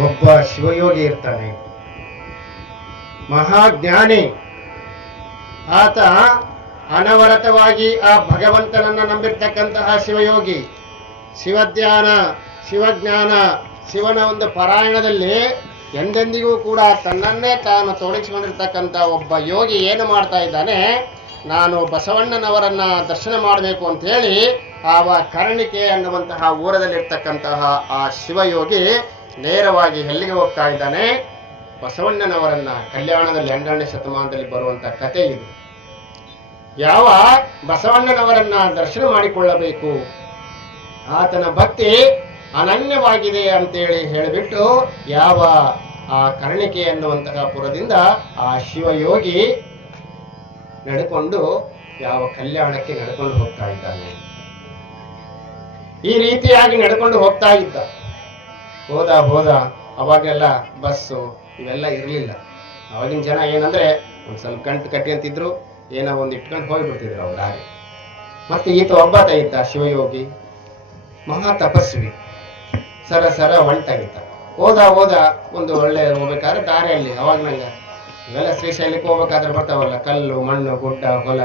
ಒಬ್ಬ ಶಿವಯೋಗಿ ಇರ್ತಾನೆ. ಮಹಾಜ್ಞಾನಿ ಆತ ಅನವರತವಾಗಿ ಆ ಭಗವಂತನನ್ನ ನಂಬಿರ್ತಕ್ಕಂತಹ ಶಿವಯೋಗಿ. ಶಿವಧ್ಯಾನ, ಶಿವಜ್ಞಾನ, ಶಿವನ ಒಂದು ಪಾರಾಯಣದಲ್ಲಿ ಎಂದೆಂದಿಗೂ ಕೂಡ ತನ್ನನ್ನೇ ತಾನು ತೊಡಗಿಸಿಕೊಂಡಿರ್ತಕ್ಕಂಥ ಒಬ್ಬ ಯೋಗಿ ಏನು ಮಾಡ್ತಾ ಇದ್ದಾನೆ? ನಾನು ಬಸವಣ್ಣನವರನ್ನ ದರ್ಶನ ಮಾಡಬೇಕು ಅಂತ ಹೇಳಿ ಆವ ಕರ್ಣಿಕೆ ಅನ್ನುವಂತಹ ಊರದಲ್ಲಿರ್ತಕ್ಕಂತಹ ಆ ಶಿವಯೋಗಿ ನೇರವಾಗಿ ಎಲ್ಲಿಗೆ ಹೋಗ್ತಾ ಇದ್ದಾನೆ? ಬಸವಣ್ಣನವರನ್ನ ಕಲ್ಯಾಣದಲ್ಲಿ ಹನ್ನೆರಡನೇ ಶತಮಾನದಲ್ಲಿ ಬರುವಂತ ಕತೆ ಇದು. ಯಾವ ಬಸವಣ್ಣನವರನ್ನ ದರ್ಶನ ಮಾಡಿಕೊಳ್ಳಬೇಕು? ಆತನ ಭಕ್ತಿ ಅನನ್ಯವಾಗಿದೆ ಅಂತೇಳಿ ಹೇಳಿಬಿಟ್ಟು ಯಾವ ಆ ಕರ್ಣಿಕೆ ಎನ್ನುವಂತಹ ಪುರದಿಂದ ಆ ಶಿವಯೋಗಿ ನಡೆಕೊಂಡು ಯಾವ ಕಲ್ಯಾಣಕ್ಕೆ ನಡ್ಕೊಂಡು ಹೋಗ್ತಾ ಇದ್ದಾನೆ. ಈ ರೀತಿಯಾಗಿ ನಡ್ಕೊಂಡು ಹೋಗ್ತಾ ಇದ್ದ. ಹೋದ ಹೋದ, ಅವಾಗೆಲ್ಲ ಬಸ್ಸು ಇವೆಲ್ಲ ಇರಲಿಲ್ಲ. ಅವಾಗಿನ ಜನ ಏನಂದ್ರೆ ಒಂದು ಸ್ವಲ್ಪ ಗಂಟು ಕಟ್ಟಿ ಅಂತಿದ್ರು, ಏನೋ ಒಂದು ಇಟ್ಕೊಂಡು ಹೋಗಿಬಿಡ್ತಿದ್ರು ಅವ್ರ ದಾರಿ. ಮತ್ತೆ ಈತ ಒಬ್ಬಾತ ಇದ್ದ, ಶಿವಯೋಗಿ, ಮಹಾ ತಪಸ್ವಿ, ಸರ ಸರ ಹೊಂಟಾಗಿತ್ತ ಹೋದ ಹೋದ ಒಂದು ಒಳ್ಳೆ ಹೋಗ್ಬೇಕಾದ್ರೆ ದಾರಿಯಲ್ಲಿ, ಅವಾಗ ನಂಗೆ ಇವೆಲ್ಲ ಶ್ರೀಶೈಲಕ್ಕೆ ಹೋಗ್ಬೇಕಾದ್ರೆ ಬರ್ತಾವಲ್ಲ, ಕಲ್ಲು, ಮಣ್ಣು, ಗುಡ್ಡ, ಹೊಲ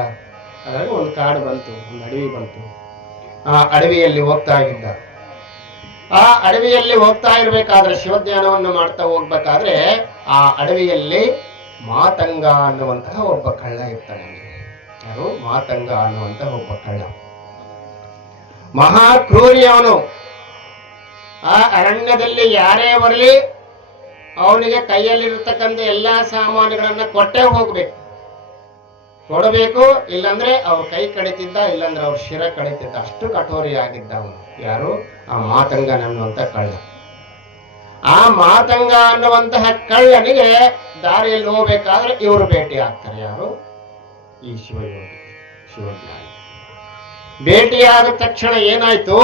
ಅದ್ರಾಗ ಒಂದು ಕಾಡು ಬಂತು, ಒಂದು ಅಡವಿ ಬಂತು. ಆ ಅಡವಿಯಲ್ಲಿ ಹೋಗ್ತಾ ಇದ್ದ. ಆ ಅಡವಿಯಲ್ಲಿ ಹೋಗ್ತಾ ಇರ್ಬೇಕಾದ್ರೆ ಶಿವಧ್ಯಾನವನ್ನು ಮಾಡ್ತಾ ಹೋಗ್ಬೇಕಾದ್ರೆ ಆ ಅಡವಿಯಲ್ಲಿ ಮಾತಂಗ ಅನ್ನುವಂತಹ ಒಬ್ಬ ಕಳ್ಳ ಇರ್ತಾನೆ. ಯಾರು? ಮಾತಂಗ ಅನ್ನುವಂತಹ ಒಬ್ಬ ಕಳ್ಳ. ಮಹಾ ಕ್ರೂರಿ ಅವನು. ಆ ಅರಣ್ಯದಲ್ಲಿ ಯಾರೇ ಬರಲಿ, ಅವನಿಗೆ ಕೈಯಲ್ಲಿರ್ತಕ್ಕಂಥ ಎಲ್ಲಾ ಸಾಮಾನುಗಳನ್ನ ಕೊಟ್ಟೇ ಹೋಗ್ಬೇಕು. ಕೊಡಬೇಕು ಇಲ್ಲಂದ್ರೆ ಅವ್ರ ಕೈ ಕಡಿತಿದ್ದ, ಇಲ್ಲಂದ್ರೆ ಅವ್ರ ಶಿರ ಕಡಿತಿದ್ದ. ಅಷ್ಟು ಕಠೋರಿ ಆಗಿದ್ದ ಅವನು. ಯಾರು? ಆ ಮಾತಂಗ ಅನ್ನುವಂತ ಕಳ್ಳ. ಆ ಮಾತಂಗ ಅನ್ನುವಂತಹ ಕಳ್ಳನಿಗೆ ದಾರಿಯಲ್ಲಿ ಹೋಗ್ಬೇಕಾದ್ರೆ ಇವರು ಭೇಟಿ ಆಗ್ತಾರೆ. ಯಾರು? ಈ ಶಿವಯೋಗಿ, ಶಿವಜ್ಞಾನಿ. ಭೇಟಿಯಾದ ತಕ್ಷಣ ಏನಾಯ್ತು?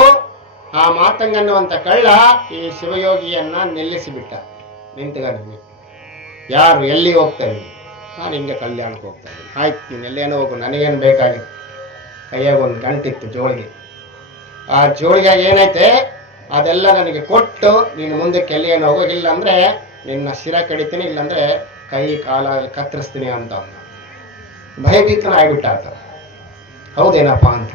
ಆ ಮಾತಂಗ ಅನ್ನುವಂತ ಕಳ್ಳ ಈ ಶಿವಯೋಗಿಯನ್ನ ನಿಲ್ಲಿಸಿಬಿಟ್ಟ. ನಿಂತ್ಕೊಂಡು ಯಾರು ಎಲ್ಲಿ ಹೋಗ್ತಾ ನಾನು ಹಿಂಗೆ ಕಲ್ಯಾಣಕ್ಕೆ ಹೋಗ್ತಾ ಇದ್ದೀನಿ. ಆಯ್ತು, ನೀನು ಎಲ್ಲೇನೋ ಹೋಗು, ನನಗೇನು ಬೇಕಾಗಿತ್ತು ಕೈಯಾಗ ಒಂದು ಗಂಟಿತ್ತು ಜೋಳಿಗೆ. ಆ ಜೋಳಿಗೆ ಏನೈತೆ ಅದೆಲ್ಲ ನನಗೆ ಕೊಟ್ಟು ನೀನು ಮುಂದಕ್ಕೆ ಎಲ್ಲಿಗೇನು ಹೋಗೋ, ಇಲ್ಲಾಂದ್ರೆ ನಿನ್ನ ಶಿರ ಕಡಿತೀನಿ, ಇಲ್ಲಾಂದ್ರೆ ಕೈ ಕಾಲ ಕತ್ತರಿಸ್ತೀನಿ ಅಂತ ಅವನು. ಭಯಭೀತನ ಆಗ್ಬಿಟ್ಟ ಆತ ಹೌದೇನಪ್ಪ ಅಂತ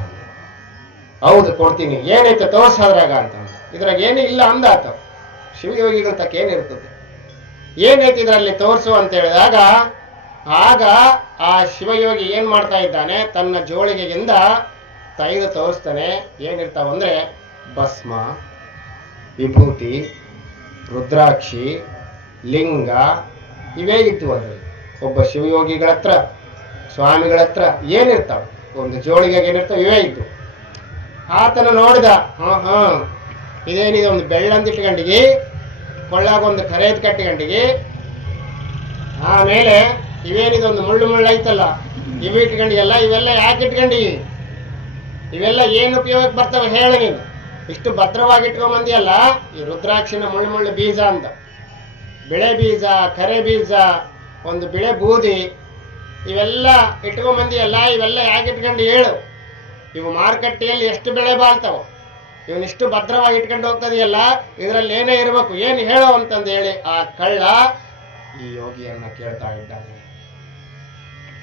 ಹೌದು, ಕೊಡ್ತೀನಿ. ಏನೈತೆ ತೋರ್ಸಾದ್ರಾಗ ಅಂತ. ಇದ್ರಾಗ ಏನೂ ಇಲ್ಲ ಅಂದ ಆತ ಶಿವಯೋಗಿಗಳ ತಕ್ಕ ಏನಿರ್ತದೆ? ಏನೈತೆ ಇದರಲ್ಲಿ ತೋರಿಸು ಅಂತ ಹೇಳಿದಾಗ ಆಗ ಆ ಶಿವಯೋಗಿ ಏನ್ ಮಾಡ್ತಾ ಇದ್ದಾನೆ? ತನ್ನ ಜೋಳಿಗೆಯಿಂದ ತೈಲ ತೋರಿಸ್ತಾನೆ. ಏನಿರ್ತಾವಂದ್ರೆ ಭಸ್ಮ, ವಿಭೂತಿ, ರುದ್ರಾಕ್ಷಿ, ಲಿಂಗ, ಇವೇ ಇತ್ತು ಅದ್ರಲ್ಲಿ ಒಬ್ಬ ಶಿವಯೋಗಿಗಳ ಹತ್ರ ಸ್ವಾಮಿಗಳ ಹತ್ರ ಏನಿರ್ತಾವ? ಒಂದು ಜೋಳಿಗೆ ಏನಿರ್ತಾವ? ಇವೇ ಇದ್ವು. ಆತನ ನೋಡಿದ ಹಾ ಹಾ ಇದೇನಿದೆ? ಒಂದು ಬೆಳ್ಳಂತ ಇಟ್ಕೊಂಡಿಗೆ, ಕೊಳ್ಳಾಗ ಒಂದು ಕರೆದ್ ಕಟ್ಟಿಕೊಂಡಿಗೆ ಆಮೇಲೆ ಇವೇನಿದೆ ಒಂದು ಮುಳ್ಳು ಮುಳ್ಳು ಐತಲ್ಲ ಇವು ಎಲ್ಲ ಇವೆಲ್ಲ ಯಾಕೆ ಇಟ್ಕೊಂಡಿ? ಇವೆಲ್ಲ ಏನು ಉಪಯೋಗಕ್ಕೆ ಬರ್ತವೆ ಹೇಳ ನೀನು. ಇಷ್ಟು ಭದ್ರವಾಗಿ ಇಟ್ಕೊಂಬಂದಿಯಲ್ಲ ಈ ರುದ್ರಾಕ್ಷಿನ ಮುಳ್ಳು ಮುಳ್ಳು ಬೀಜ ಅಂತ. ಬಿಳೆ ಬೀಜ, ಕರೆ ಬೀಜ, ಒಂದು ಬಿಳೆ ಬೂದಿ, ಇವೆಲ್ಲ ಇಟ್ಕೊಂಬಂದಿಯಲ್ಲ, ಇವೆಲ್ಲ ಯಾಕೆ ಇಟ್ಕೊಂಡು ಹೇಳು. ಇವು ಮಾರುಕಟ್ಟೆಯಲ್ಲಿ ಎಷ್ಟು ಬೆಳೆ ಬಾಳ್ತಾವೋ? ಇವನಿಷ್ಟು ಭದ್ರವಾಗಿ ಇಟ್ಕೊಂಡು ಹೋಗ್ತದೆಯಲ್ಲ, ಇದರಲ್ಲಿ ಏನೇ ಇರಬೇಕು, ಏನು ಹೇಳೋ ಅಂತಂದು ಹೇಳಿ ಆ ಕಳ್ಳ ಈ ಯೋಗಿಯನ್ನ ಕೇಳ್ತಾ ಇದ್ದಾನೆ.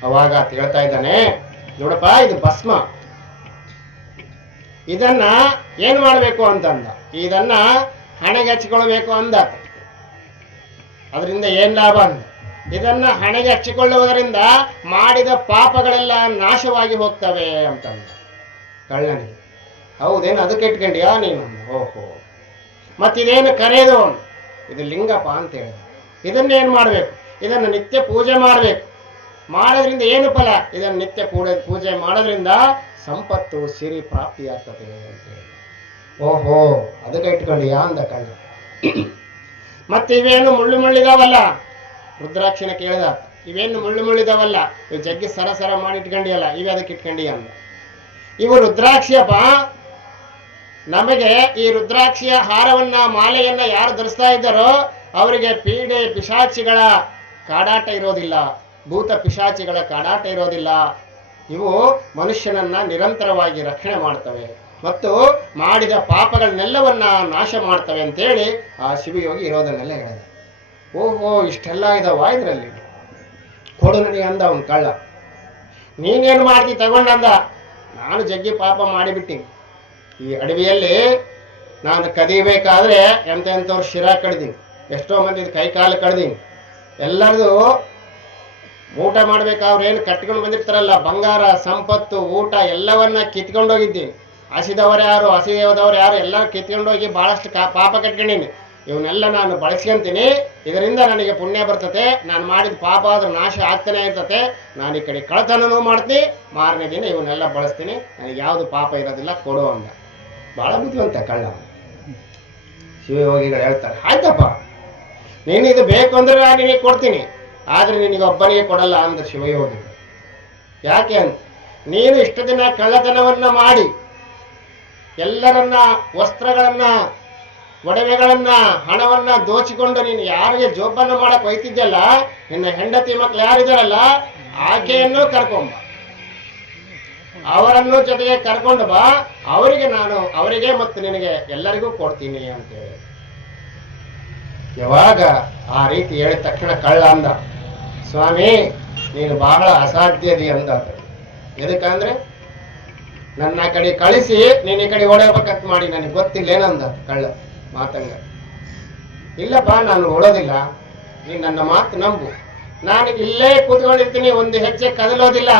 ಅವಾಗ ಆತ ಹೇಳ್ತಾ ಇದ್ದಾನೆ. ನೋಡಪ್ಪ, ಇದು ಭಸ್ಮ. ಇದನ್ನ ಏನ್ ಮಾಡಬೇಕು ಅಂತಂದ? ಇದನ್ನ ಹಣೆಗೆ ಹಚ್ಕೊಳ್ಬೇಕು ಅಂದ. ಅದರಿಂದ ಏನ್ ಲಾಭ ಅಂದ? ಇದನ್ನ ಹಣೆಗೆ ಹಚ್ಚಿಕೊಳ್ಳುವುದರಿಂದ ಮಾಡಿದ ಪಾಪಗಳೆಲ್ಲ ನಾಶವಾಗಿ ಹೋಗ್ತವೆ ಅಂತಂದ. ಕಳ್ಳನಿಗೆ ಹೌದೇನು? ಅದಕ್ಕೆ ಇಟ್ಕೊಂಡಿಯಾ ನೀನು? ಓಹೋ. ಮತ್ತಿದೇನು ಕರೆಯೋದು ಇದು ಲಿಂಗಪ್ಪ ಅಂತ ಹೇಳಿದ. ಇದನ್ನೇನು ಮಾಡಬೇಕು? ಇದನ್ನು ನಿತ್ಯ ಪೂಜೆ ಮಾಡಬೇಕು. ಮಾಡೋದ್ರಿಂದ ಏನು ಫಲ? ಇದನ್ನು ನಿತ್ಯ ಪೂಜೆ ಪೂಜೆ ಮಾಡೋದ್ರಿಂದ ಸಂಪತ್ತು ಸಿರಿ ಪ್ರಾಪ್ತಿಯಾಗ್ತದೆ ಅಂತ ಹೇಳಿ. ಓಹೋ ಅದಕ್ಕೆ ಇಟ್ಕೊಂಡಿಯಾ ಅಂದ ಕಣ್ಣ ಮತ್ತೆ ಇವೇನು ಮುಳ್ಳು ಮುಳ್ಳಿದಾವಲ್ಲ? ರುದ್ರಾಕ್ಷಿನ ಕೇಳಿದ. ಇವೇನು ಮುಳ್ಳು ಮುಳ್ಳಿದಾವಲ್ಲ? ಇವು ಜಗ್ಗಿ ಸರ ಸರ ಮಾಡಿ ಇಟ್ಕೊಂಡಿಯಲ್ಲ ಇವೆ ಅದಕ್ಕೆ ಇಟ್ಕೊಂಡಿಯ ಅಂದ ಇವು ರುದ್ರಾಕ್ಷಿಯಪ್ಪ ನಮಗೆ ಈ ರುದ್ರಾಕ್ಷಿಯ ಹಾರವನ್ನ ಮಾಲೆಯನ್ನ ಯಾರು ಧರಿಸ್ತಾ ಇದ್ದಾರೋ ಅವರಿಗೆ ಪೀಡೆ ಪಿಶಾಚಿಗಳ ಕಾಡಾಟ ಇರೋದಿಲ್ಲ. ಭೂತ ಪಿಶಾಚಿಗಳ ಕಾಡಾಟ ಇರೋದಿಲ್ಲ. ಇವು ಮನುಷ್ಯನನ್ನ ನಿರಂತರವಾಗಿ ರಕ್ಷಣೆ ಮಾಡ್ತವೆ. ಮತ್ತು ಮಾಡಿದ ಪಾಪಗಳನ್ನೆಲ್ಲವನ್ನ ನಾಶ ಮಾಡ್ತವೆ ಅಂತೇಳಿ ಆ ಶಿವಯೋಗಿ ಇರೋದನ್ನೆಲ್ಲ ಹೇಳಿದ. ಓಹೋ, ಇಷ್ಟೆಲ್ಲ ಇದಾವ ಇದರಲ್ಲಿ. ಕೊಡು ನನಗೆ ಅಂದ ಅವನ್ ಕಳ್ಳ. ನೀನೇನು ಮಾಡ್ತಿ ತಗೊಂಡಂದ ನಾನು ಜಗ್ಗಿ ಪಾಪ ಮಾಡಿಬಿಟ್ಟಿನಿ. ಈ ಅಡವಿಯಲ್ಲಿ ನಾನು ಕದಿಬೇಕಾದ್ರೆ ಎಂತೆಂಥವ್ರು ಶಿರ ಕಡ್ದೀನಿ. ಎಷ್ಟೋ ಮಂದಿ ಕೈ ಕಾಲು ಕಡ್ದೀನಿ. ಎಲ್ಲರದು ಊಟ ಮಾಡ್ಬೇಕಾದ್ರೆ ಏನು ಕಟ್ಕೊಂಡು ಬಂದಿರ್ತಾರಲ್ಲ, ಬಂಗಾರ, ಸಂಪತ್ತು, ಊಟ ಎಲ್ಲವನ್ನ ಕಿತ್ಕೊಂಡೋಗಿದ್ದಿ. ಹಸಿದವರು ಯಾರು ಹಸಿದವರು ಯಾರು ಎಲ್ಲ ಕಿತ್ಕೊಂಡೋಗಿ ಬಹಳಷ್ಟು ಕಾ ಪಾಪ ಕಟ್ಕೊಂಡೀನಿ. ಇವನ್ನೆಲ್ಲ ನಾನು ಬಳಸ್ಕೊಂತೀನಿ. ಇದರಿಂದ ನನಗೆ ಪುಣ್ಯ ಬರ್ತತೆ. ನಾನು ಮಾಡಿದ ಪಾಪ ಆದ್ರೂ ನಾಶ ಆಗ್ತಾನೆ ಇರ್ತತೆ. ನಾನು ಈ ಕಡೆ ಕಳತನೂ ಮಾಡ್ತೀನಿ. ಮಾರನೇ ದಿನ ಇವನ್ನೆಲ್ಲ ಬಳಸ್ತೀನಿ. ನನಗೆ ಯಾವುದು ಪಾಪ ಇರೋದಿಲ್ಲ, ಕೊಡು ಅಂದ. ಭಾಳ ಬುದ್ಧಿವಂತ ಕಳ್ಳ ಶಿವಯೋಗಿಗಳು ಹೇಳ್ತಾರೆ, ಆಯ್ತಪ್ಪ. ನೀನು ಇದು ಬೇಕು ಅಂದ್ರೆ ನಾನು ನಿನಗೆ ಕೊಡ್ತೀನಿ. ಆದ್ರೆ ನಿನಗೆ ಒಬ್ಬನಿಗೆ ಕೊಡಲ್ಲ ಅಂದ ಶಿವಯೋಗಿ. ಯಾಕೆ ಅಂತ ನೀನು ಇಷ್ಟು ದಿನ ಕಳ್ಳತನವನ್ನ ಮಾಡಿ, ಎಲ್ಲರನ್ನ, ವಸ್ತ್ರಗಳನ್ನ, ಒಡವೆಗಳನ್ನ, ಹಣವನ್ನ ದೋಚಿಕೊಂಡು ನೀನು ಯಾರಿಗೆ ಜೋಬನ್ನ ಮಾಡಕ್ ಹೋಯ್ತಿದ್ಯಲ್ಲ, ನಿನ್ನ ಹೆಂಡತಿ ಮಕ್ಳು ಯಾರಿದಾರಲ್ಲ, ಆಕೆಯನ್ನು ಕರ್ಕೊಂಬ ಅವರನ್ನು ಜೊತೆಗೆ ಕರ್ಕೊಂಡು ಬಾ. ಅವರಿಗೆ ನಾನು, ಅವರಿಗೆ ಮತ್ತು ನಿನಗೆ ಎಲ್ಲರಿಗೂ ಕೊಡ್ತೀನಿ ಅಂತ ಹೇಳಿ ಯಾವಾಗ ಆ ರೀತಿ ಹೇಳಿದ ತಕ್ಷಣ ಕಳ್ಳ ಅಂದ. ಸ್ವಾಮಿ, ನೀನು ಬಹಳ ಅಸಾಧ್ಯದಿ ಅಂದ ಎದಕ್ಕಂದ್ರೆ, ನನ್ನ ಕಡೆ ಕಳಿಸಿ, ನೀನ್ ಈ ಕಡೆ ಹೊಡೆಯಬೇಕಂತ ಮಾಡಿ, ನನಗೆ ಗೊತ್ತಿಲ್ಲ ಏನಂದ ಕಳ್ಳ ಮಾತಂಗ. ಇಲ್ಲಪ್ಪ, ನಾನು ಓಡೋದಿಲ್ಲ ನೀನ್ ನನ್ನ ಮಾತು ನಂಬು. ನಾನು ಇಲ್ಲೇ ಕೂತ್ಕೊಂಡಿರ್ತೀನಿ, ಒಂದು ಹೆಜ್ಜೆ ಕದಲೋದಿಲ್ಲ.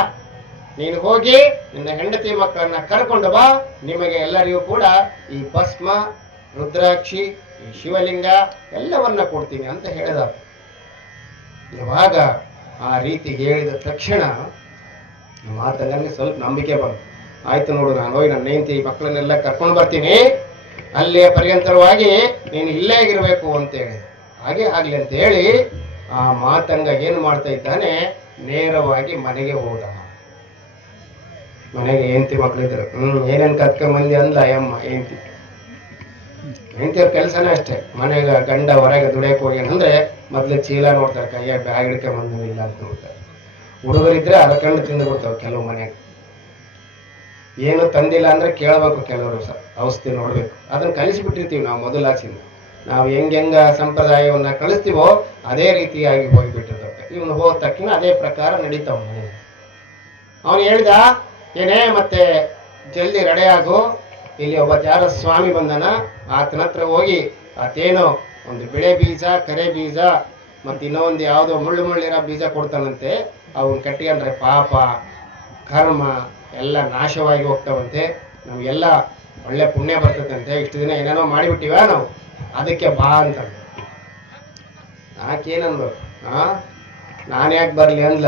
ನೀನು ಹೋಗಿ, ನಿನ್ನ ಹೆಂಡತಿ ಮಕ್ಕಳನ್ನ ಕರ್ಕೊಂಡು ಬಾ. ನಿಮಗೆ ಎಲ್ಲರಿಗೂ ಕೂಡ ಈ ಭಸ್ಮ, ರುದ್ರಾಕ್ಷಿ, ಈ ಶಿವಲಿಂಗ ಎಲ್ಲವನ್ನ ಕೊಡ್ತೀನಿ ಅಂತ ಹೇಳಿದ ಯಾವಾಗ ಆ ರೀತಿ ಹೇಳಿದ ತಕ್ಷಣ ಮಾತಂಗನಿಗೆ ಸ್ವಲ್ಪ ನಂಬಿಕೆ ಬಂತು. ಆಯ್ತು ನೋಡು, ನಾನು ಹೋಗಿ ನನ್ನ ಹೆಂಡತಿ ಮಕ್ಕಳನ್ನೆಲ್ಲ ಕರ್ಕೊಂಡು ಬರ್ತೀನಿ. ಅಲ್ಲಿಯ ಪರ್ಯಂತರವಾಗಿ ನೀನು ಇಲ್ಲೇ ಇರಬೇಕು ಅಂತೇಳಿ. ಹಾಗೆ ಆಗ್ಲಿ ಅಂತ ಹೇಳಿ ಆ ಮಾತಂಗ ಏನು ಮಾಡ್ತಾ ಇದ್ದಾನೆ? ನೇರವಾಗಿ ಮನೆಗೆ ಹೋದ. ಮನೆಗೆ ಹೆಂಡತಿ ಮಕ್ಕಳಿದ್ರು ಹ್ಮ್, ಏನೇನ್ ಕತ್ಕೊಂಡ್ ಬಂದಿ ಅಂದ್ಲ, ಅಯ್ಯಮ್ಮ, ಹೆಂಡತಿ. ಹೆಂಡತಿಯವ್ರ ಕೆಲಸನೇ ಅಷ್ಟೇ. ಮನೆಗೆ ಗಂಡ ಹೊರಗೆ ದುಡಿಯಕ್ಕೆ ಅಂದ್ರೆ ಮೊದ್ಲು ಚೀಲ ನೋಡ್ತಾರೆ ಕೈಯ ಬ್ಯಾಗ್ ಹಿಡ್ಕೊಂಡ್ ಬಂದಿಲ್ಲ ಅಂತ ನೋಡ್ತಾರೆ. ಹುಡುಗರಿದ್ರೆ ಅರಕಂಡು ತಿಂದು ಬಿಡ್ತಾವೆ ಕೆಲವು ಮನೆಗೆ. ಏನು ತಂದಿಲ್ಲ ಅಂದ್ರೆ ಕೇಳಬೇಕು ಕೆಲವರು ಸಹ, ಔಷಧಿ ನೋಡ್ಬೇಕು. ಅದನ್ನ ಕಲಿಸಿಬಿಟ್ಟಿರ್ತೀವಿ ನಾವು ಮೊದಲಾಚಿಂದ ನಾವು ಹೆಂಗ್ ಹೆಂಗ ಸಂಪ್ರದಾಯವನ್ನ ಕಳಿಸ್ತೀವೋ ಅದೇ ರೀತಿಯಾಗಿ ಹೋಗಿಬಿಟ್ಟಿರ್ತವೆ ಇವನು ಹೋದ ತಕ್ಷಣ ಅದೇ ಪ್ರಕಾರ ನಡೀತಾವ ಮನೆ. ಅವನು ಹೇಳಿದ, ಏನೇ ಮತ್ತೆ ಜಲ್ದಿ ರೆಡಿ ಇಲ್ಲಿ ಒಬ್ಬ ಯಾರ ಸ್ವಾಮಿ ಬಂದನ, ಆತನ ಹತ್ರ ಹೋಗಿ, ಆತೇನೋ, ಒಂದು ಬಿಳೆ ಬೀಜ, ಕರೆ ಬೀಜ, ಮತ್ತೆ ಇನ್ನೊಂದು ಯಾವುದೋ ಮುಳ್ಳು ಮುಳ್ಳಿರೋ ಬೀಜ ಕೊಡ್ತಾನಂತೆ, ಅವನ್ ಕಟ್ಟಿಕೊಂಡ್ರೆ ಪಾಪ, ಕರ್ಮ, ಎಲ್ಲ ನಾಶವಾಗಿ ಹೋಗ್ತಾವಂತೆ, ನಮಗೆಲ್ಲ ಒಳ್ಳೆ ಪುಣ್ಯ ಬರ್ತದಂತೆ ಇಷ್ಟು ದಿನ ಏನೇನೋ ಮಾಡಿಬಿಟ್ಟಿವ ನಾವು, ಅದಕ್ಕೆ ಬಾ ಅಂತ ನಾಕೇನನ್ಬೇಕು ಹಾ ನಾನು ಯಾಕೆ ಬರಲಿ ಅಂದ್ಲ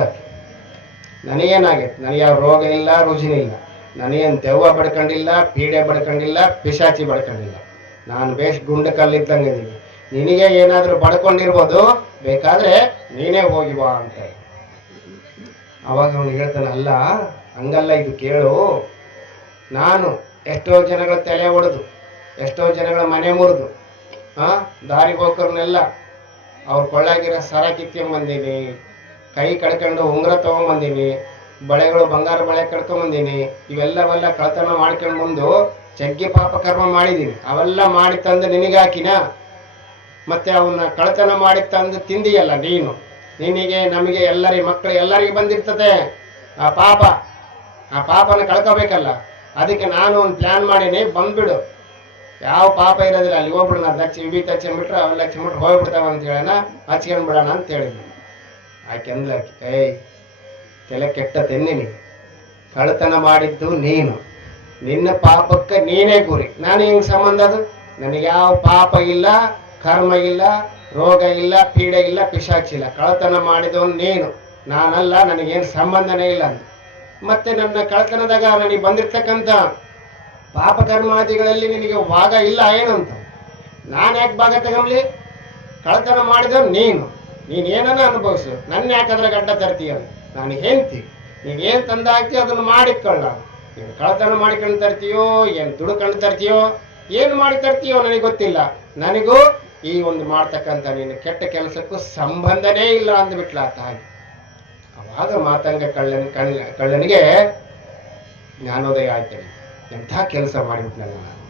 ನನಗೇನಾಗೈತೆ? ನನಗೆ ಯಾವ ರೋಗ ಇಲ್ಲ, ರುಜಿನ ಇಲ್ಲ. ನನಗೇನು ದೆವ್ವ ಬಡ್ಕೊಂಡಿಲ್ಲ, ಪೀಡೆ ಬಡ್ಕೊಂಡಿಲ್ಲ, ಪಿಶಾಚಿ ಬಡ್ಕೊಂಡಿಲ್ಲ. ನಾನು ಬೇಷ್ ಗುಂಡ ನೀನು. ನಿನಗೆ ಏನಾದರೂ ಬಡ್ಕೊಂಡಿರ್ಬೋದು, ಬೇಕಾದ್ರೆ ನೀನೇ ಹೋಗಿ ಬಾ ಅಂತ ಅವಾಗ ಅವನು ಹೇಳ್ತಾನೆ, ಅಲ್ಲ, ಹಂಗಲ್ಲ, ಇದು ಕೇಳು. ನಾನು ಎಷ್ಟೋ ಜನಗಳ ತಲೆ ಒಡೆದು, ಎಷ್ಟೋ ಜನಗಳ ಮನೆ ಮುರಿದು ಹಾ ದಾರಿ ಹೋಗೋರ್ನೆಲ್ಲ ಅವ್ರ ಕೊಳ್ಳಾಗಿರೋ ಸರ ಕಿತ್ಕೊಂಬಂದೀನಿ. ಕೈ ಕಡ್ಕೊಂಡು ಉಂಗುರ ತಗೊಂಬಂದೀನಿ. ಬಳೆಗಳು ಬಂಗಾರ ಬಳೆ ಕಡ್ಕೊಂಬಂದೀನಿ ಇವೆಲ್ಲವೆಲ್ಲ ಕಳ್ತನ ಮಾಡ್ಕೊಂಡು ಬಂದು ಜಗ್ಗಿ ಪಾಪ ಕರ್ಮ ಮಾಡಿದೀನಿ. ಅವೆಲ್ಲ ಮಾಡಿ ತಂದು ನಿನಗಾಕಿನ ಮತ್ತೆ ಅವನ್ನ ಕಳ್ತನ ಮಾಡಿ ತಂದು ತಿಂದಿಯಲ್ಲ ನೀನು? ನಿನಗೆ, ನಮಗೆ, ಎಲ್ಲರಿಗೆ ಮಕ್ಕಳು ಎಲ್ಲರಿಗೆ ಬಂದಿರ್ತದೆ ಆ ಪಾಪ, ಆ ಪಾಪನ ಕಳ್ಕೋಬೇಕಲ್ಲ? ಅದಕ್ಕೆ ನಾನು ಒಂದು ಪ್ಲಾನ್ ಮಾಡೀನಿ, ಬಂದ್ಬಿಡು. ಯಾವ ಪಾಪ ಇರೋದಿಲ್ಲ ಅಲ್ಲಿ ಹೋಗ್ಬಿಡು, ನಾ ದಕ್ಷ ಬಿಟ್ರೆ ಹಚ್ಕೊಂಡ್ಬಿಟ್ರೆ ಲಕ್ಷ ಮುಟ್ಟು ಹೋಗ್ಬಿಡ್ತಾವ ಅಂತ ಹೇಳೋಣ ಹಚ್ಕೊಂಡ್ಬಿಡೋಣ ಅಂತ ಹೇಳಿದ್ವಿ ಆಕೆ. ಅಂದ್ಲಾಕೆ ಏಯ್ ತಲೆ ಕೆಟ್ಟ ತೆನ್ನಿನಿ ಕಳತನ ಮಾಡಿದ್ದು ನೀನು. ನಿನ್ನ ಪಾಪಕ್ಕೆ ನೀನೇ ಗುರಿ. ನಾನು ಹಿಂಗ್ ಸಂಬಂಧ ಅದು? ನನಗೆ ಯಾವ ಪಾಪ ಇಲ್ಲ, ಕರ್ಮ ಇಲ್ಲ, ರೋಗ ಇಲ್ಲ, ಪೀಡೆ ಇಲ್ಲ, ಪಿಶಾಚಿ ಇಲ್ಲ. ಕಳ್ತನ ಮಾಡಿದವನು ನೀನು. ನಾನಲ್ಲ, ನನಗೇನು ಸಂಬಂಧನೇ ಇಲ್ಲ ಅಂತ ಮತ್ತೆ ನನ್ನ ಕಳ್ಳತನದಾಗ ನನಗೆ ಬಂದಿರ್ತಕ್ಕಂಥ ಪಾಪ ಕರ್ಮಾದಿಗಳಲ್ಲಿ ನಿನಗೆ ಭಾಗ ಇಲ್ಲ ಏನು ಅಂತ? ನಾನು ಯಾಕೆ ಭಾಗ ತಗೊಂಬ್ಲಿ? ಕಳತನ ಮಾಡಿದವನು ನೀನು. ನೀನ್ ಏನನ್ನ ಅನುಭವಿಸು? ನನ್ನ ಯಾಕಂದ್ರೆ ಗಡ್ಡ ತರ್ತೀಯ ನಾನು ಹೆಂಡ್ತಿ ನೀವು ಏನು ತಂದ ಅದನ್ನು ಮಾಡಿಕೊಳ್ಳ. ನೀನು ಕಳ್ತನ ಮಾಡಿಕೊಂಡು ತರ್ತೀಯೋ, ಏನು ದುಡ್ಕೊಂಡು ತರ್ತೀಯೋ, ಏನು ಮಾಡಿ ತರ್ತೀಯೋ ನನಗೆ ಗೊತ್ತಿಲ್ಲ. ನನಗೂ ಈ ಒಂದು ಮಾಡ್ತಕ್ಕಂಥ ನೀನು ಕೆಟ್ಟ ಕೆಲಸಕ್ಕೂ ಸಂಬಂಧನೇ ಇಲ್ಲ ಅಂದ್ಬಿಟ್ಲ ಆ ತಾಯಿ ಅವಾಗ ಮಾತಂಗ ಕಳ್ಳನ ಕಳ್ಳ ಕಳ್ಳನಿಗೆ ಜ್ಞಾನೋದಯ ಆಯ್ತು ಎಂಥ ಕೆಲಸ ಮಾಡಿಬಿಟ್ನಲ್ಲ ನಾನು.